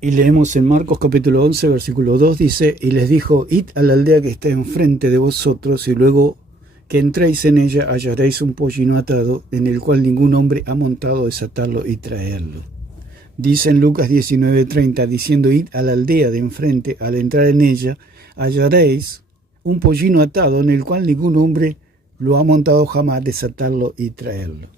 Y leemos en Marcos capítulo 11, versículo 2, dice, y les dijo, id a la aldea que está enfrente de vosotros, y luego que entréis en ella hallaréis un pollino atado, en el cual ningún hombre ha montado, desatarlo y traerlo. Dice en Lucas 19:30, diciendo, id a la aldea de enfrente, al entrar en ella, hallaréis un pollino atado, en el cual ningún hombre lo ha montado jamás, desatarlo y traerlo.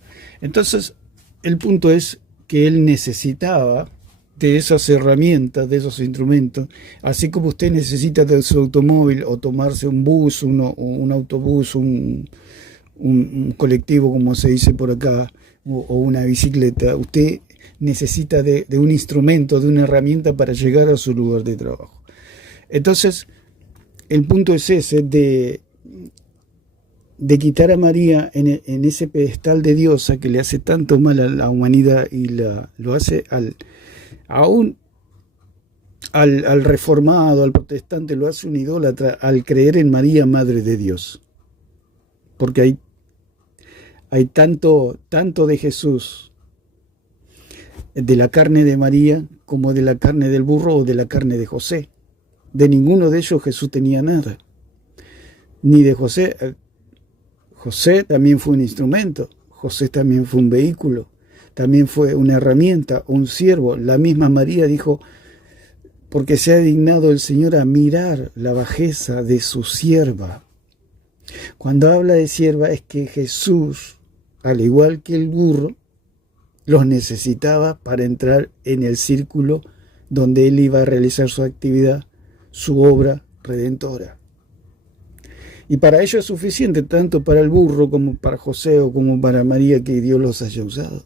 Entonces, el punto es que él necesitaba de esas herramientas, de esos instrumentos, así como usted necesita de su automóvil o tomarse un bus, un autobús, un colectivo, como se dice por acá, o una bicicleta. Usted necesita de un instrumento, de una herramienta para llegar a su lugar de trabajo. Entonces, el punto es ese, de quitar a María en ese pedestal de diosa que le hace tanto mal a la humanidad y lo hace aún al reformado, al protestante, lo hace un idólatra al creer en María, Madre de Dios. Porque hay tanto de Jesús, de la carne de María, como de la carne del burro o de la carne de José. De ninguno de ellos Jesús tenía nada. Ni de José. José también fue un instrumento. José también fue un vehículo. También fue una herramienta, un siervo. La misma María dijo, porque se ha dignado el Señor a mirar la bajeza de su sierva. Cuando habla de sierva es que Jesús, al igual que el burro, los necesitaba para entrar en el círculo donde él iba a realizar su actividad, su obra redentora. Y para ello es suficiente, tanto para el burro como para José o como para María, que Dios los haya usado.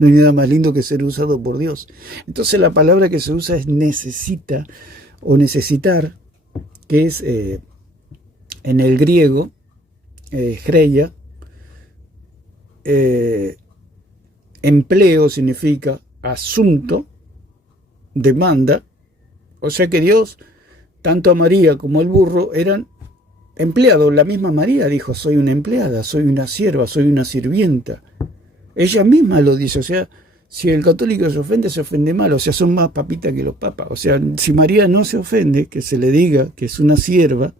No hay nada más lindo que ser usado por Dios. Entonces la palabra que se usa es necesita o necesitar, que es en el griego, greia, empleo significa asunto, demanda. O sea que Dios, tanto a María como al burro, eran empleados. La misma María dijo, soy una empleada, soy una sierva, soy una sirvienta. Ella misma lo dice. O sea, si el católico se ofende mal. O sea, son más papitas que los papas. O sea, si María no se ofende, que se le diga que es una sierva,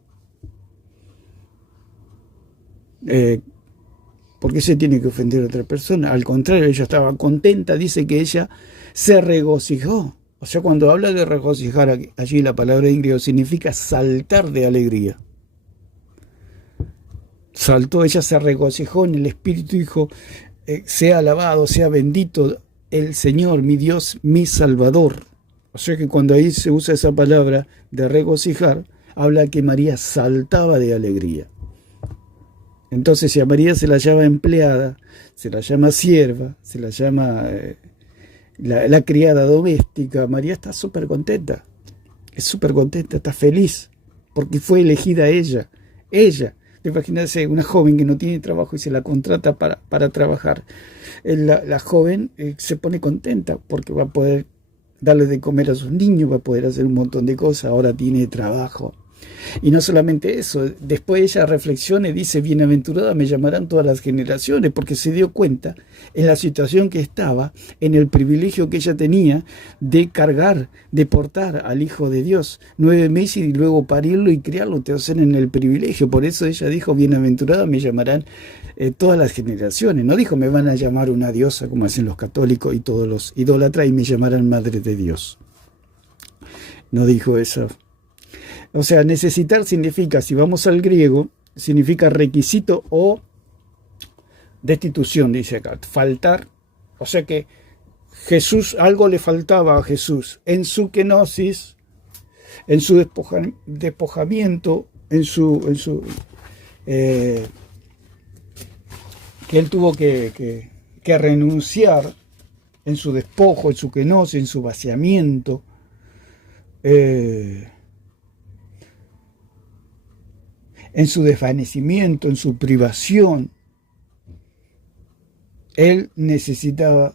¿por qué se tiene que ofender a otra persona? Al contrario, ella estaba contenta. Dice que ella se regocijó. O sea, cuando habla de regocijar, allí la palabra en griego significa saltar de alegría. Saltó, ella se regocijó en el Espíritu y dijo, sea alabado, sea bendito el Señor, mi Dios, mi Salvador. O sea que cuando ahí se usa esa palabra de regocijar, habla que María saltaba de alegría. Entonces, si a María se la llama empleada, se la llama sierva, se la llama la criada doméstica, María está súper contenta. Es súper contenta, está feliz, porque fue elegida ella. Ella. Imagínense una joven que no tiene trabajo y se la contrata para trabajar. La joven se pone contenta porque va a poder darle de comer a sus niños, va a poder hacer un montón de cosas, ahora tiene trabajo. Y no solamente eso, después ella reflexiona y dice, bienaventurada me llamarán todas las generaciones, porque se dio cuenta en la situación que estaba, en el privilegio que ella tenía de cargar, de portar al Hijo de Dios 9 meses y luego parirlo y criarlo, te hacen en el privilegio. Por eso ella dijo, bienaventurada me llamarán todas las generaciones. No dijo, me van a llamar una diosa como hacen los católicos y todos los idólatras y me llamarán madre de Dios. No dijo eso. O sea, necesitar significa, si vamos al griego, significa requisito o destitución, dice acá. Faltar. O sea que Jesús, algo le faltaba a Jesús en su kenosis, en su despojamiento, que él tuvo que renunciar en su despojo, en su kenosis, en su vaciamiento. En su desvanecimiento, en su privación, él necesitaba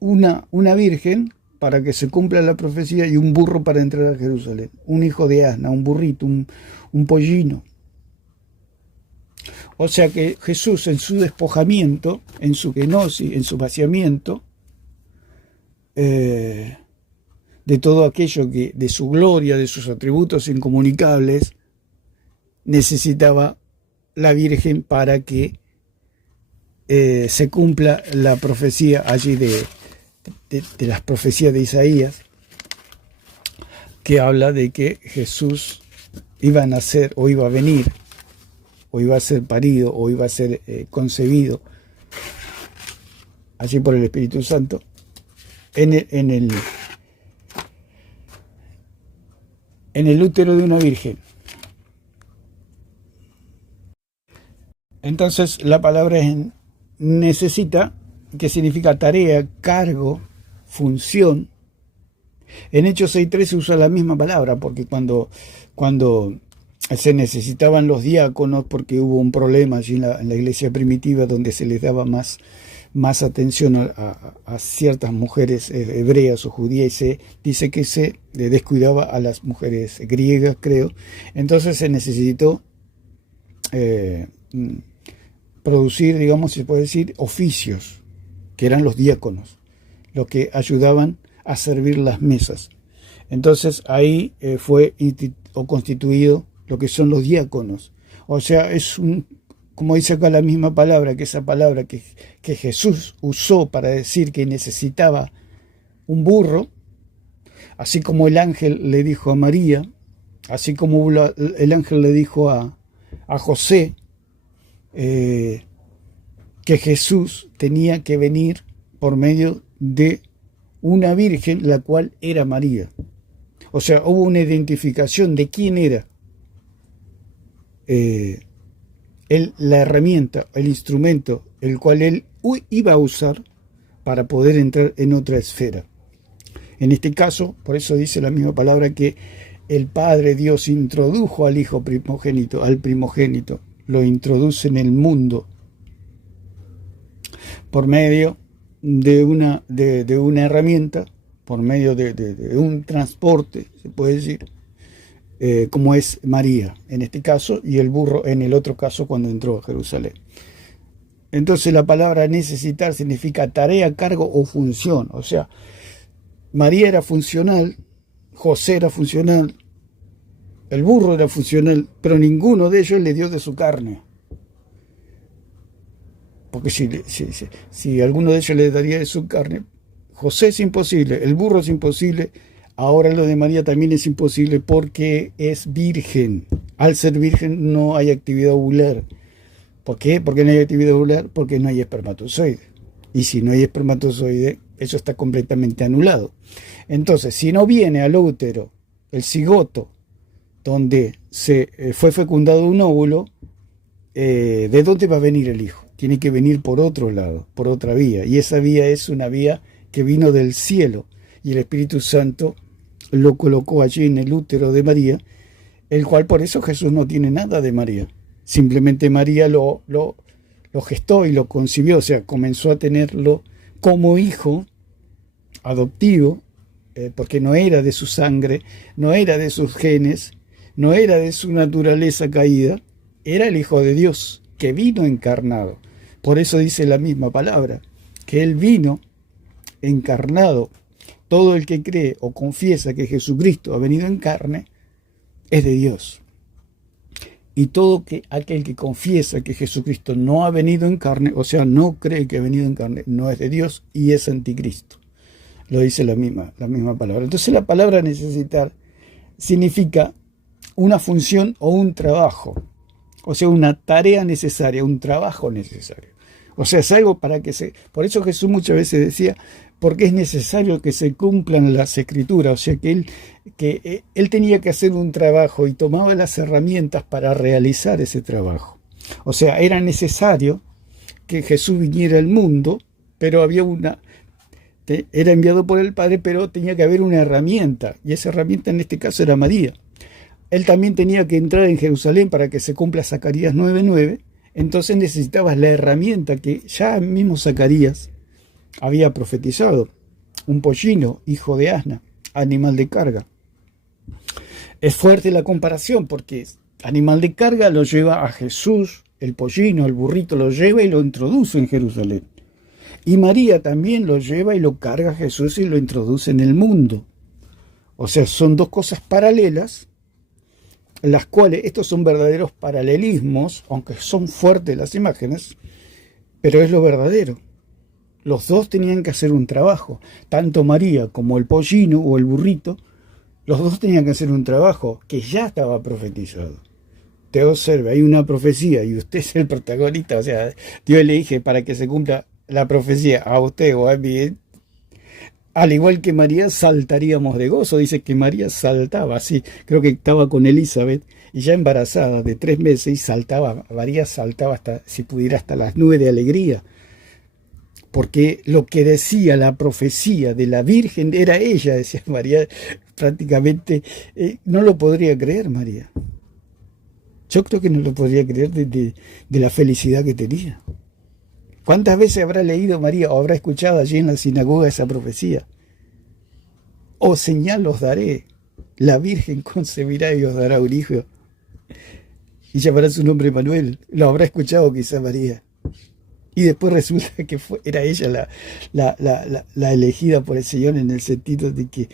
una virgen para que se cumpla la profecía y un burro para entrar a Jerusalén, un hijo de asna, un burrito, un pollino. O sea que Jesús en su despojamiento, en su kenosis, en su vaciamiento, de todo aquello que de su gloria, de sus atributos incomunicables, necesitaba la Virgen para que se cumpla la profecía allí de las profecías de Isaías, que habla de que Jesús iba a nacer o iba a venir, o iba a ser parido, o iba a ser concebido allí por el Espíritu Santo en el útero de una virgen. Entonces la palabra es necesita, que significa tarea, cargo, función. En Hechos 6.3 se usa la misma palabra, porque cuando se necesitaban los diáconos, porque hubo un problema allí en la iglesia primitiva donde se les daba más atención a ciertas mujeres hebreas o judías, y se dice que se descuidaba a las mujeres griegas, creo. Entonces se necesitó producir, digamos, se puede decir, oficios, que eran los diáconos, los que ayudaban a servir las mesas. Entonces ahí fue constituido lo que son los diáconos. O sea, es como dice acá la misma palabra, que esa palabra que Jesús usó para decir que necesitaba un burro, así como el ángel le dijo a María, así como el ángel le dijo a José, que Jesús tenía que venir por medio de una virgen, la cual era María. O sea, hubo una identificación de quién era la herramienta, el instrumento, el cual él iba a usar para poder entrar en otra esfera. En este caso, por eso dice la misma palabra, que el Padre Dios introdujo al Hijo primogénito, lo introduce en el mundo por medio de una herramienta, por medio de un transporte, se puede decir, como es María en este caso, y el burro en el otro caso cuando entró a Jerusalén. Entonces la palabra necesitar significa tarea, cargo o función. O sea, María era funcional, José era funcional, el burro era funcional, pero ninguno de ellos le dio de su carne. Porque si alguno de ellos le daría de su carne, José es imposible, el burro es imposible, ahora lo de María también es imposible porque es virgen. Al ser virgen no hay actividad ovular. ¿Por qué? Porque no hay actividad ovular, porque no hay espermatozoide. Y si no hay espermatozoide, eso está completamente anulado. Entonces, si no viene al útero el cigoto, donde se fue fecundado un óvulo, ¿de dónde va a venir el Hijo? Tiene que venir por otro lado, por otra vía. Y esa vía es una vía que vino del cielo. Y el Espíritu Santo lo colocó allí en el útero de María, el cual por eso Jesús no tiene nada de María. Simplemente María lo gestó y lo concibió, o sea, comenzó a tenerlo como hijo adoptivo, porque no era de su sangre, no era de sus genes, no era de su naturaleza caída, era el Hijo de Dios, que vino encarnado. Por eso dice la misma palabra, que Él vino encarnado. Todo el que cree o confiesa que Jesucristo ha venido en carne, es de Dios. Y todo aquel que confiesa que Jesucristo no ha venido en carne, o sea, no cree que ha venido en carne, no es de Dios y es anticristo. Lo dice la misma palabra. Entonces la palabra necesitar significa una función o un trabajo. O sea, una tarea necesaria, un trabajo necesario. O sea, es algo para que se... Por eso Jesús muchas veces decía, porque es necesario que se cumplan las escrituras. O sea, que él tenía que hacer un trabajo y tomaba las herramientas para realizar ese trabajo. O sea, era necesario que Jesús viniera al mundo, pero era enviado por el Padre, pero tenía que haber una herramienta. Y esa herramienta en este caso era María. Él también tenía que entrar en Jerusalén para que se cumpla Zacarías 9:9. Entonces necesitabas la herramienta que ya mismo Zacarías había profetizado. Un pollino, hijo de asna, animal de carga. Es fuerte la comparación porque animal de carga lo lleva a Jesús, el pollino, el burrito lo lleva y lo introduce en Jerusalén. Y María también lo lleva y lo carga a Jesús y lo introduce en el mundo. O sea, son dos cosas paralelas, las cuales, estos son verdaderos paralelismos, aunque son fuertes las imágenes, pero es lo verdadero. Los dos tenían que hacer un trabajo, tanto María como el pollino o el burrito, los dos tenían que hacer un trabajo que ya estaba profetizado. Te observa, hay una profecía y usted es el protagonista, o sea, Dios le dije para que se cumpla la profecía a usted o a mí, al igual que María, saltaríamos de gozo. Dice que María saltaba, así, creo que estaba con Elizabeth, y ya embarazada de 3 meses, y saltaba, María saltaba hasta, si pudiera, hasta las nubes de alegría. Porque lo que decía la profecía de la Virgen era ella, decía María, prácticamente, no lo podría creer María. Yo creo que no lo podría creer de la felicidad que tenía. ¿Cuántas veces habrá leído María o habrá escuchado allí en la sinagoga esa profecía? Oh, señal os daré, la Virgen concebirá y os dará un hijo, y llamará su nombre Manuel. Lo habrá escuchado quizá María. Y después resulta que era ella la elegida por el Señor, en el sentido de que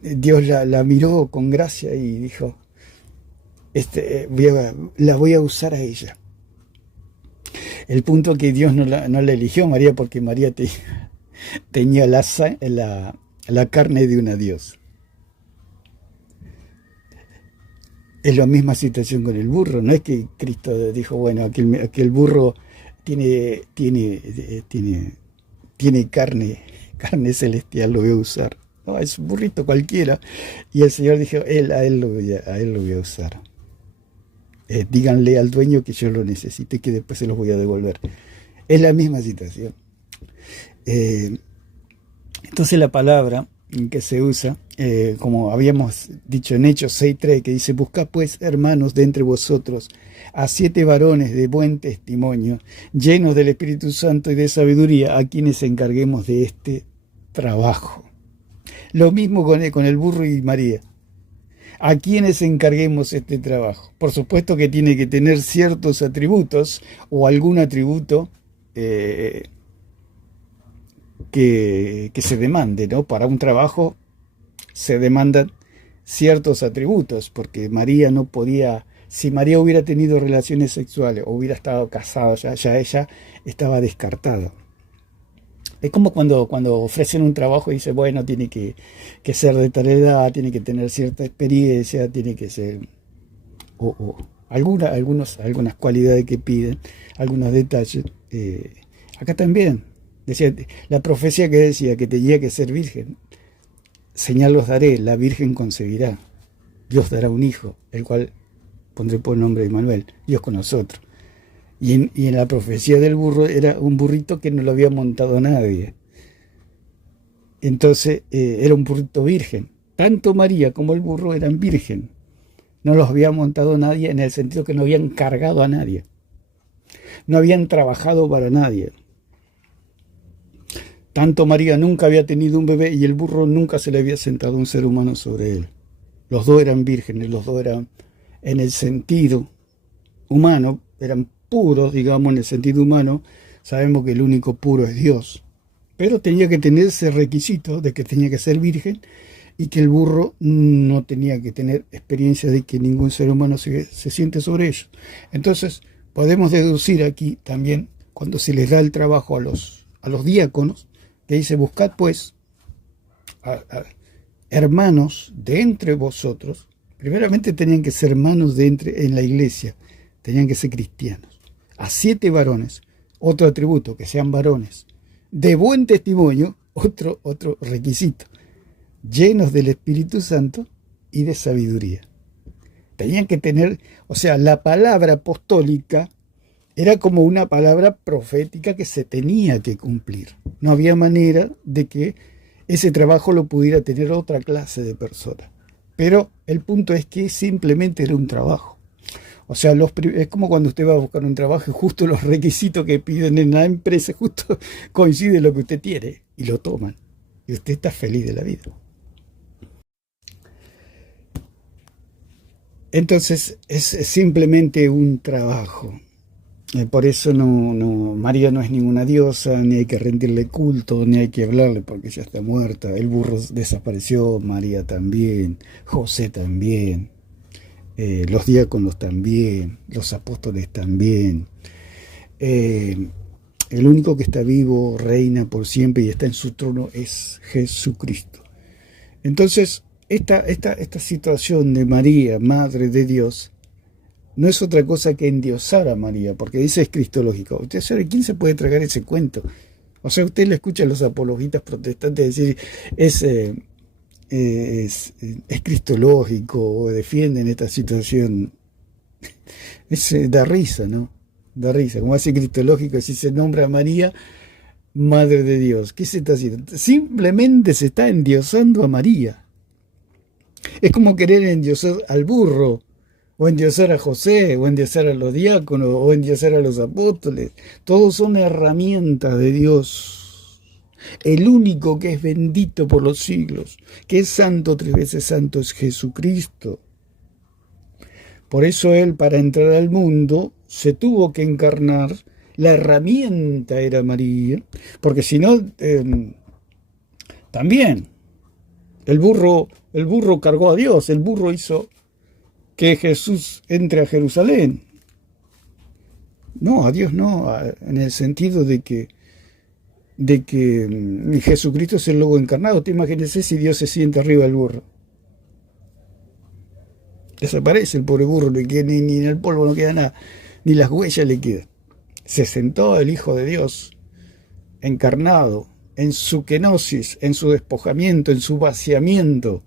Dios la miró con gracia y dijo, la voy a usar a ella. El punto que Dios no la eligió María, porque María tenía la carne de una diosa. Es la misma situación con el burro. No es que Cristo dijo, bueno, aquel burro tiene carne celestial, lo voy a usar. No, es un burrito cualquiera. Y el Señor dijo, a él lo voy a usar. Díganle al dueño que yo lo necesite, que después se los voy a devolver. Es la misma situación. Entonces la palabra que se usa, como habíamos dicho en Hechos 6:3, que dice, buscad pues, hermanos, de entre vosotros a 7 varones de buen testimonio, llenos del Espíritu Santo y de sabiduría, a quienes encarguemos de este trabajo. Lo mismo con el burro y María. A quienes encarguemos este trabajo. Por supuesto que tiene que tener ciertos atributos o algún atributo que se demande, ¿no? Para un trabajo se demandan ciertos atributos, porque María no podía, si María hubiera tenido relaciones sexuales o hubiera estado casada, ya ella estaba descartada. Es como cuando ofrecen un trabajo y dicen, bueno, tiene que ser de tal edad, tiene que tener cierta experiencia, tiene que ser... algunas cualidades que piden, algunos detalles. Acá también, decía, la profecía que decía que tenía que ser virgen, señal os daré, la Virgen concebirá, Dios dará un hijo, el cual pondré por nombre de Manuel, Dios con nosotros. Y en la profecía del burro era un burrito que no lo había montado nadie. Entonces era un burrito virgen. Tanto María como el burro eran virgen. No los había montado nadie en el sentido que no habían cargado a nadie. No habían trabajado para nadie. Tanto María nunca había tenido un bebé y el burro nunca se le había sentado un ser humano sobre él. Los dos eran vírgenes, los dos eran en el sentido humano, eran puros, digamos, en el sentido humano. Sabemos que el único puro es Dios. Pero tenía que tener ese requisito de que tenía que ser virgen y que el burro no tenía que tener experiencia de que ningún ser humano se siente sobre ellos. Entonces, podemos deducir aquí también, cuando se les da el trabajo a los diáconos, que dice, buscad pues a hermanos de entre vosotros. Primeramente tenían que ser hermanos en la iglesia, tenían que ser cristianos. A 7 varones, otro atributo, que sean varones. De buen testimonio, otro requisito, llenos del Espíritu Santo y de sabiduría. Tenían que tener, o sea, la palabra apostólica era como una palabra profética que se tenía que cumplir. No había manera de que ese trabajo lo pudiera tener otra clase de persona. Pero el punto es que simplemente era un trabajo. O sea, es como cuando usted va a buscar un trabajo y justo los requisitos que piden en la empresa justo coincide lo que usted tiene y lo toman. Y usted está feliz de la vida. Entonces es simplemente un trabajo. Por eso María no es ninguna diosa, ni hay que rendirle culto, ni hay que hablarle porque ya está muerta. El burro desapareció, María también, José también, los diáconos también, los apóstoles también. El único que está vivo, reina por siempre y está en su trono es Jesucristo. Entonces, esta situación de María, Madre de Dios, no es otra cosa que endiosar a María, porque dice es cristológico. Usted sabe, ¿quién se puede tragar ese cuento? O sea, usted le escucha a los apologistas protestantes decir es cristológico o defienden esta situación. Da risa, ¿no? Da risa. Como hace cristológico si se nombra a María Madre de Dios. ¿Qué se está haciendo? Simplemente se está endiosando a María. Es como querer endiosar al burro, o endiosar a José, o endiosar a los diáconos, o endiosar a los apóstoles. Todos son herramientas de Dios. El único que es bendito por los siglos, que es santo, 3 veces santo, es Jesucristo. Por eso Él, para entrar al mundo, se tuvo que encarnar. La herramienta era María, porque si no, también el burro cargó a Dios, el burro hizo que Jesús entre a Jerusalén. No, a Dios no, en el sentido de que Jesucristo es el lobo encarnado. Te imagínese si Dios se sienta arriba del burro. Desaparece el pobre burro, ni en el polvo no queda nada, ni las huellas le quedan. Se sentó el Hijo de Dios, encarnado, en su kenosis, en su despojamiento, en su vaciamiento,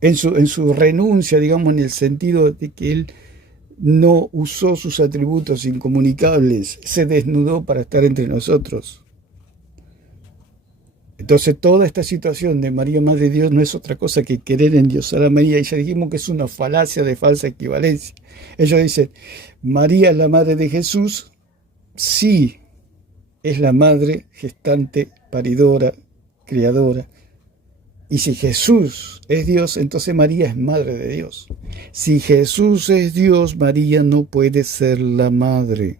en su renuncia, digamos, en el sentido de que Él no usó sus atributos incomunicables, se desnudó para estar entre nosotros. Entonces toda esta situación de María Madre de Dios no es otra cosa que querer endiosar a María, y ya dijimos que es una falacia de falsa equivalencia. Ellos dicen, María es la madre de Jesús, sí, es la madre gestante, paridora, criadora. Y si Jesús es Dios, entonces María es madre de Dios. Si Jesús es Dios, María no puede ser la madre.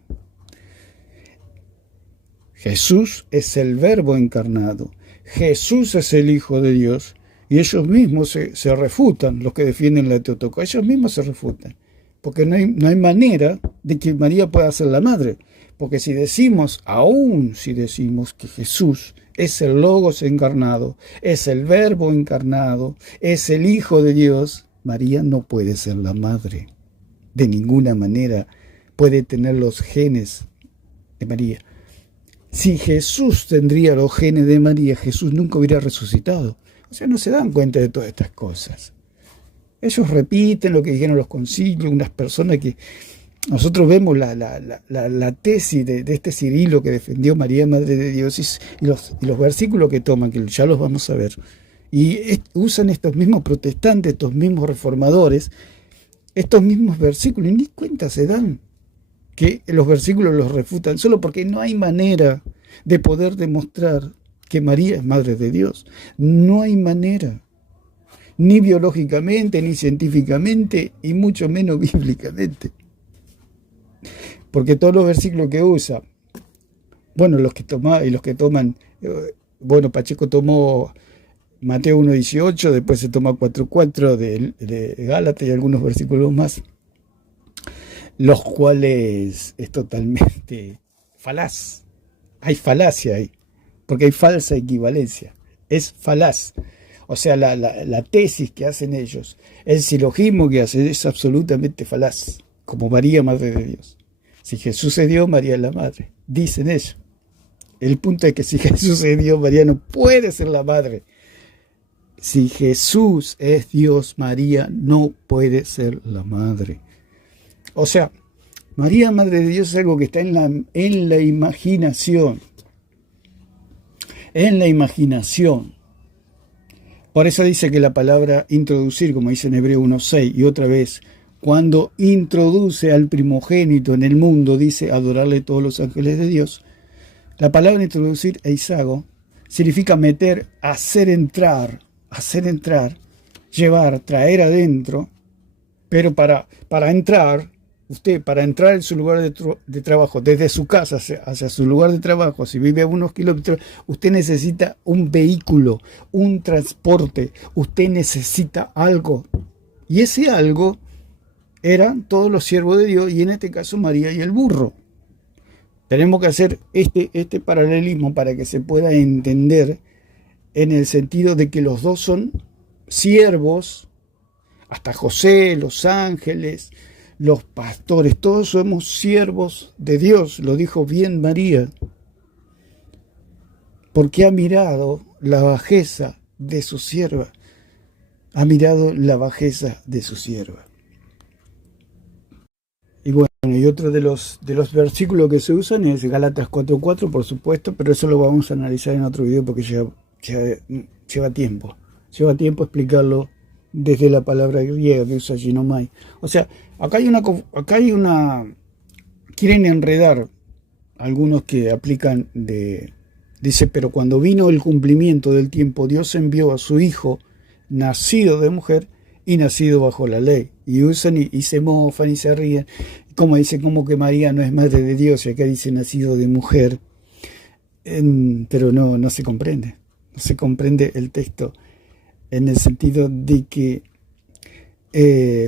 Jesús es el Verbo encarnado. Jesús es el Hijo de Dios. Y ellos mismos se refutan, los que defienden la Teotocos. Ellos mismos se refutan. Porque no hay manera de que María pueda ser la madre. Porque aún si decimos que Jesús es el Logos encarnado, es el Verbo encarnado, es el Hijo de Dios, María no puede ser la madre. De ninguna manera puede tener los genes de María. Si Jesús tendría los genes de María, Jesús nunca hubiera resucitado. O sea, no se dan cuenta de todas estas cosas. Ellos repiten lo que dijeron los concilios, unas personas que nosotros vemos la tesis de este Cirilo que defendió María, Madre de Dios, y los versículos que toman, que ya los vamos a ver, y usan estos mismos protestantes, estos mismos reformadores, estos mismos versículos, y ni cuenta se dan que los versículos los refutan, solo porque no hay manera de poder demostrar que María es Madre de Dios. No hay manera, ni biológicamente, ni científicamente, y mucho menos bíblicamente. Porque todos los versículos que usa, bueno, los que toman, bueno, Pacheco tomó Mateo 1:18, después se toma 4:4 de Gálatas y algunos versículos más, los cuales es totalmente falaz. Hay falacia ahí, porque hay falsa equivalencia. Es falaz. O sea, la tesis que hacen ellos, el silogismo que hacen es absolutamente falaz, como María, Madre de Dios. Si Jesús es Dios, María es la Madre. Dicen ellos. El punto es que si Jesús es Dios, María no puede ser la Madre. Si Jesús es Dios, María no puede ser la Madre. O sea, María, Madre de Dios, es algo que está en la imaginación. En la imaginación. Por eso dice que la palabra introducir, como dice en Hebreo 1:6, y otra vez, cuando introduce al primogénito en el mundo, dice adorarle todos los ángeles de Dios. La palabra introducir, eisago, significa meter, hacer entrar, llevar, traer adentro, pero para entrar, para entrar en su lugar de trabajo, desde su casa hacia su lugar de trabajo, si vive a unos kilómetros, usted necesita un vehículo, un transporte, usted necesita algo. Y ese algo eran todos los siervos de Dios, y en este caso María y el burro. Tenemos que hacer este paralelismo para que se pueda entender, en el sentido de que los dos son siervos, hasta José, los ángeles, los pastores, todos somos siervos de Dios, lo dijo bien María, porque ha mirado la bajeza de su sierva, ha mirado la bajeza de su sierva. Y bueno, y otro de los versículos que se usan es Gálatas 4:4, por supuesto, pero eso lo vamos a analizar en otro video porque lleva tiempo explicarlo desde la palabra griega que usa ginomai. O sea, acá hay una quieren enredar algunos que aplican dice, pero cuando vino el cumplimiento del tiempo, Dios envió a su hijo, nacido de mujer y nacido bajo la ley. Y usan y se mofan y se ríen. Como dice, como que María no es madre de Dios, y acá dice nacido de mujer. Pero no se comprende. No se comprende el texto, en el sentido de que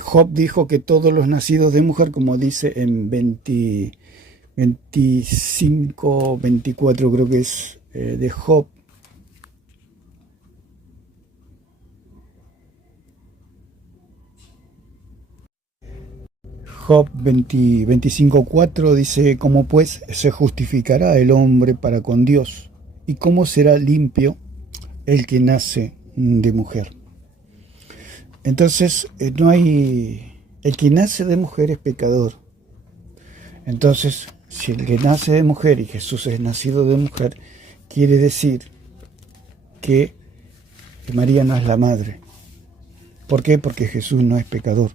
Job dijo que todos los nacidos de mujer, como dice en 25, 24 creo que es de Job. Job 25:4 dice, ¿cómo pues se justificará el hombre para con Dios? ¿Y cómo será limpio el que nace de mujer? Entonces, el que nace de mujer es pecador. Entonces, si el que nace de mujer y Jesús es nacido de mujer, quiere decir que María no es la madre. ¿Por qué? Porque Jesús no es pecador.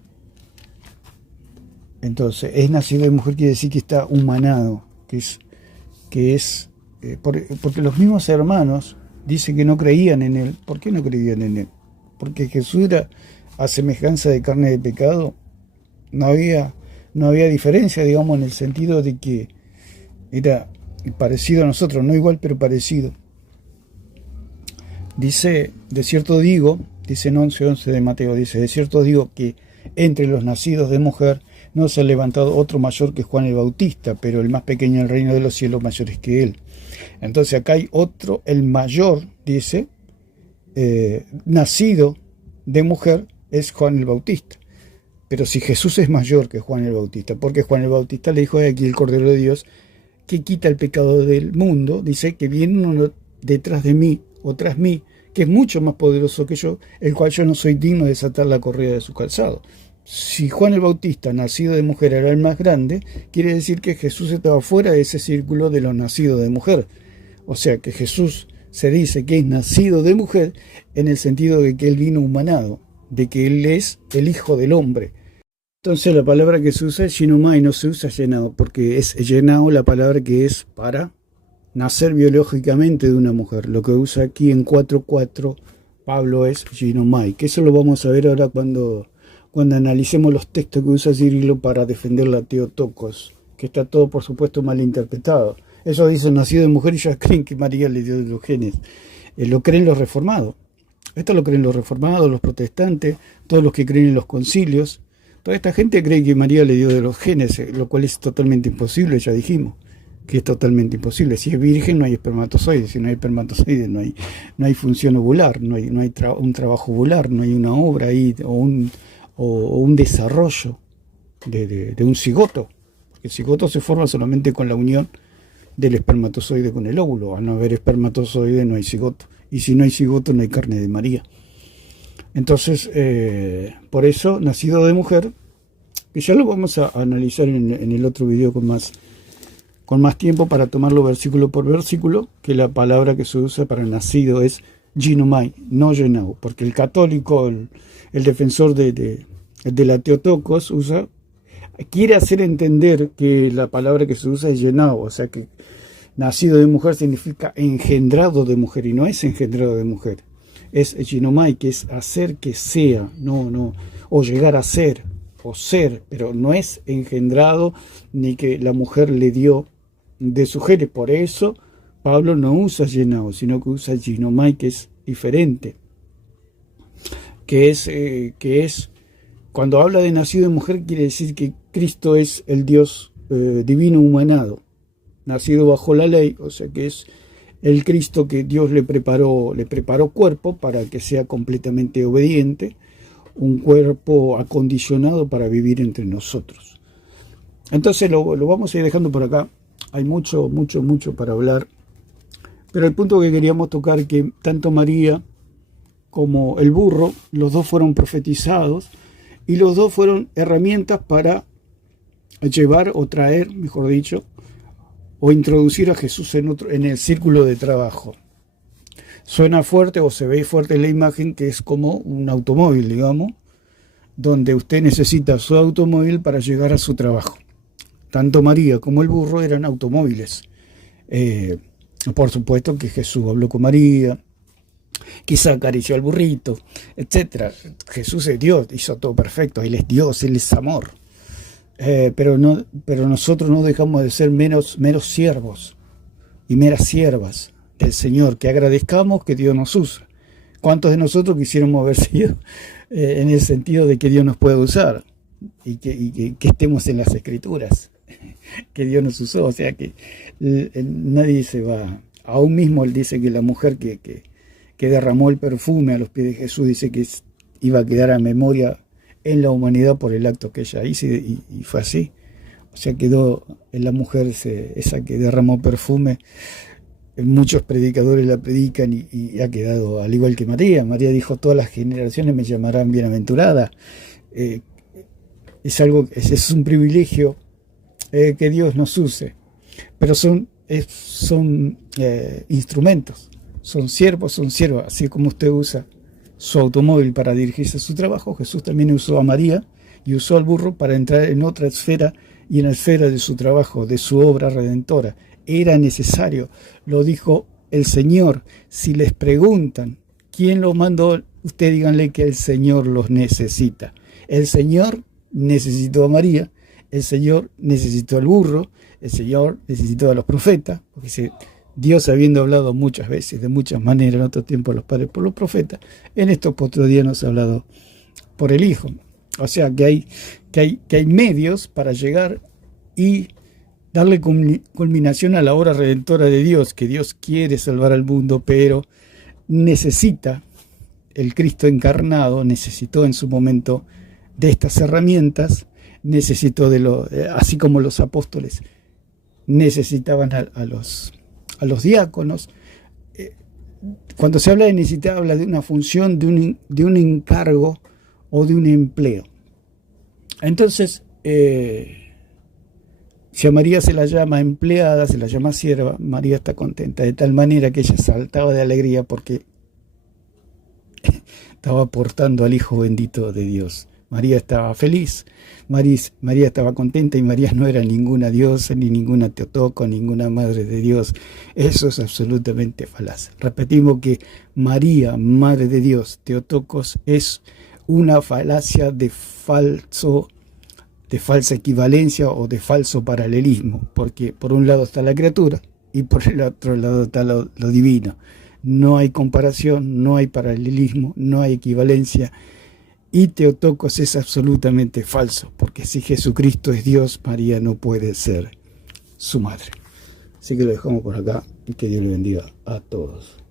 Entonces, es nacido de mujer quiere decir que está humanado, porque los mismos hermanos dicen que no creían en él. ¿Por qué no creían en él? Porque Jesús era a semejanza de carne de pecado. No había diferencia, digamos, en el sentido de que era parecido a nosotros, no igual, pero parecido. Dice, de cierto digo, dice en 11:11 de Mateo, dice, de cierto digo que entre los nacidos de mujer no se ha levantado otro mayor que Juan el Bautista, pero el más pequeño en el reino de los cielos mayor es que él. Entonces acá hay otro, el mayor, dice, nacido de mujer es Juan el Bautista. Pero si Jesús es mayor que Juan el Bautista, porque Juan el Bautista le dijo aquí el Cordero de Dios que quita el pecado del mundo, dice que viene uno detrás de mí o tras mí, que es mucho más poderoso que yo, el cual yo no soy digno de desatar la correa de su calzado. si Juan el Bautista, nacido de mujer, era el más grande, quiere decir que Jesús estaba fuera de ese círculo de los nacidos de mujer. O sea que Jesús se dice que es nacido de mujer en el sentido de que él vino humanado, de que él es el hijo del hombre. Entonces la palabra que se usa es ginomai, no se usa llenado, porque es llenado la palabra que es para nacer biológicamente de una mujer. Lo que usa aquí en 4.4 Pablo es ginomai, que eso lo vamos a ver ahora cuando analicemos los textos que usa Cirilo para defender la Theotokos, que está todo por supuesto mal interpretado. Eso dice nacido de mujer y ya creen que María le dio de los genes. Lo creen los reformados. Esto lo creen los reformados, los protestantes, todos los que creen en los concilios. Toda esta gente cree que María le dio de los genes, lo cual es totalmente imposible, ya dijimos que es totalmente imposible. Si es virgen no hay espermatozoides, si no hay espermatozoides no hay función ovular, no hay un trabajo ovular, no hay una obra ahí o un desarrollo de un cigoto. El cigoto se forma solamente con la unión del espermatozoide con el óvulo. Al no haber espermatozoide no hay cigoto, y si no hay cigoto no hay carne de María. Entonces, por eso, nacido de mujer, que ya lo vamos a analizar en el otro video con más tiempo para tomarlo versículo por versículo, que la palabra que se usa para nacido es ginomai, no llenado, porque el católico, el defensor de la Theotokos, quiere hacer entender que la palabra que se usa es llenado, o sea que nacido de mujer significa engendrado de mujer, y no es engendrado de mujer. Es ginomai, que es hacer que sea, o llegar a ser, o ser, pero no es engendrado ni que la mujer le dio de su genes. Por eso Pablo no usa llenado, sino que usa ginomai, que es diferente, que es cuando habla de nacido de mujer, quiere decir que Cristo es el Dios divino humanado, nacido bajo la ley, o sea que es el Cristo que Dios le preparó cuerpo para que sea completamente obediente, un cuerpo acondicionado para vivir entre nosotros. Entonces lo vamos a ir dejando por acá. Hay mucho para hablar, pero el punto que queríamos tocar es que tanto María como el burro, los dos fueron profetizados y los dos fueron herramientas para llevar o traer, mejor dicho, o introducir a Jesús en el círculo de trabajo. Suena fuerte o se ve fuerte la imagen, que es como un automóvil, digamos, donde usted necesita su automóvil para llegar a su trabajo. Tanto María como el burro eran automóviles. Por supuesto que Jesús habló con María, quizá acarició al burrito, etc. Jesús es Dios, hizo todo perfecto, Él es Dios, Él es amor. Pero nosotros no dejamos de ser meros siervos y meras siervas del Señor, que agradezcamos que Dios nos usa. ¿Cuántos de nosotros quisiéramos haber sido en el sentido de que Dios nos pueda usar y que estemos en las Escrituras, que Dios nos usó? O sea que nadie se va. Aún mismo Él dice que la mujer que derramó el perfume a los pies de Jesús, dice que iba a quedar a memoria en la humanidad por el acto que ella hizo, y fue así. O sea, quedó en la mujer esa que derramó perfume. Muchos predicadores la predican y ha quedado al igual que María. María dijo: todas las generaciones me llamarán bienaventurada. Es un privilegio que Dios nos use, pero son instrumentos, son siervos, son siervas. Así como usted usa su automóvil para dirigirse a su trabajo, Jesús también usó a María y usó al burro para entrar en otra esfera, y en la esfera de su trabajo, de su obra redentora. Era necesario, lo dijo el Señor. Si les preguntan quién los mandó, usted díganle que el Señor los necesita. El Señor necesitó a María, el Señor necesitó al burro, el Señor necesitó a los profetas, porque Dios, habiendo hablado muchas veces, de muchas maneras, en otro tiempo a los padres por los profetas, en estos otros días nos ha hablado por el Hijo. O sea que hay medios para llegar y darle culminación a la obra redentora de Dios, que Dios quiere salvar al mundo, pero necesita, el Cristo encarnado necesitó en su momento de estas herramientas, necesitó así como los apóstoles necesitaban a los diáconos. Cuando se habla de necesitar, habla de una función, de un encargo o de un empleo. Entonces, si a María se la llama empleada, se la llama sierva, María está contenta, de tal manera que ella saltaba de alegría porque estaba aportando al Hijo bendito de Dios. María estaba feliz, María estaba contenta, y María no era ninguna diosa, ni ninguna Teotocos, ninguna Madre de Dios. Eso es absolutamente falaz. Repetimos que María, Madre de Dios, Teotocos, es una falacia de falsa equivalencia o de falso paralelismo, porque por un lado está la criatura y por el otro lado está lo divino. No hay comparación, no hay paralelismo, no hay equivalencia, y Teotocos es absolutamente falso, porque si Jesucristo es Dios, María no puede ser su madre. Así que lo dejamos por acá y que Dios le bendiga a todos.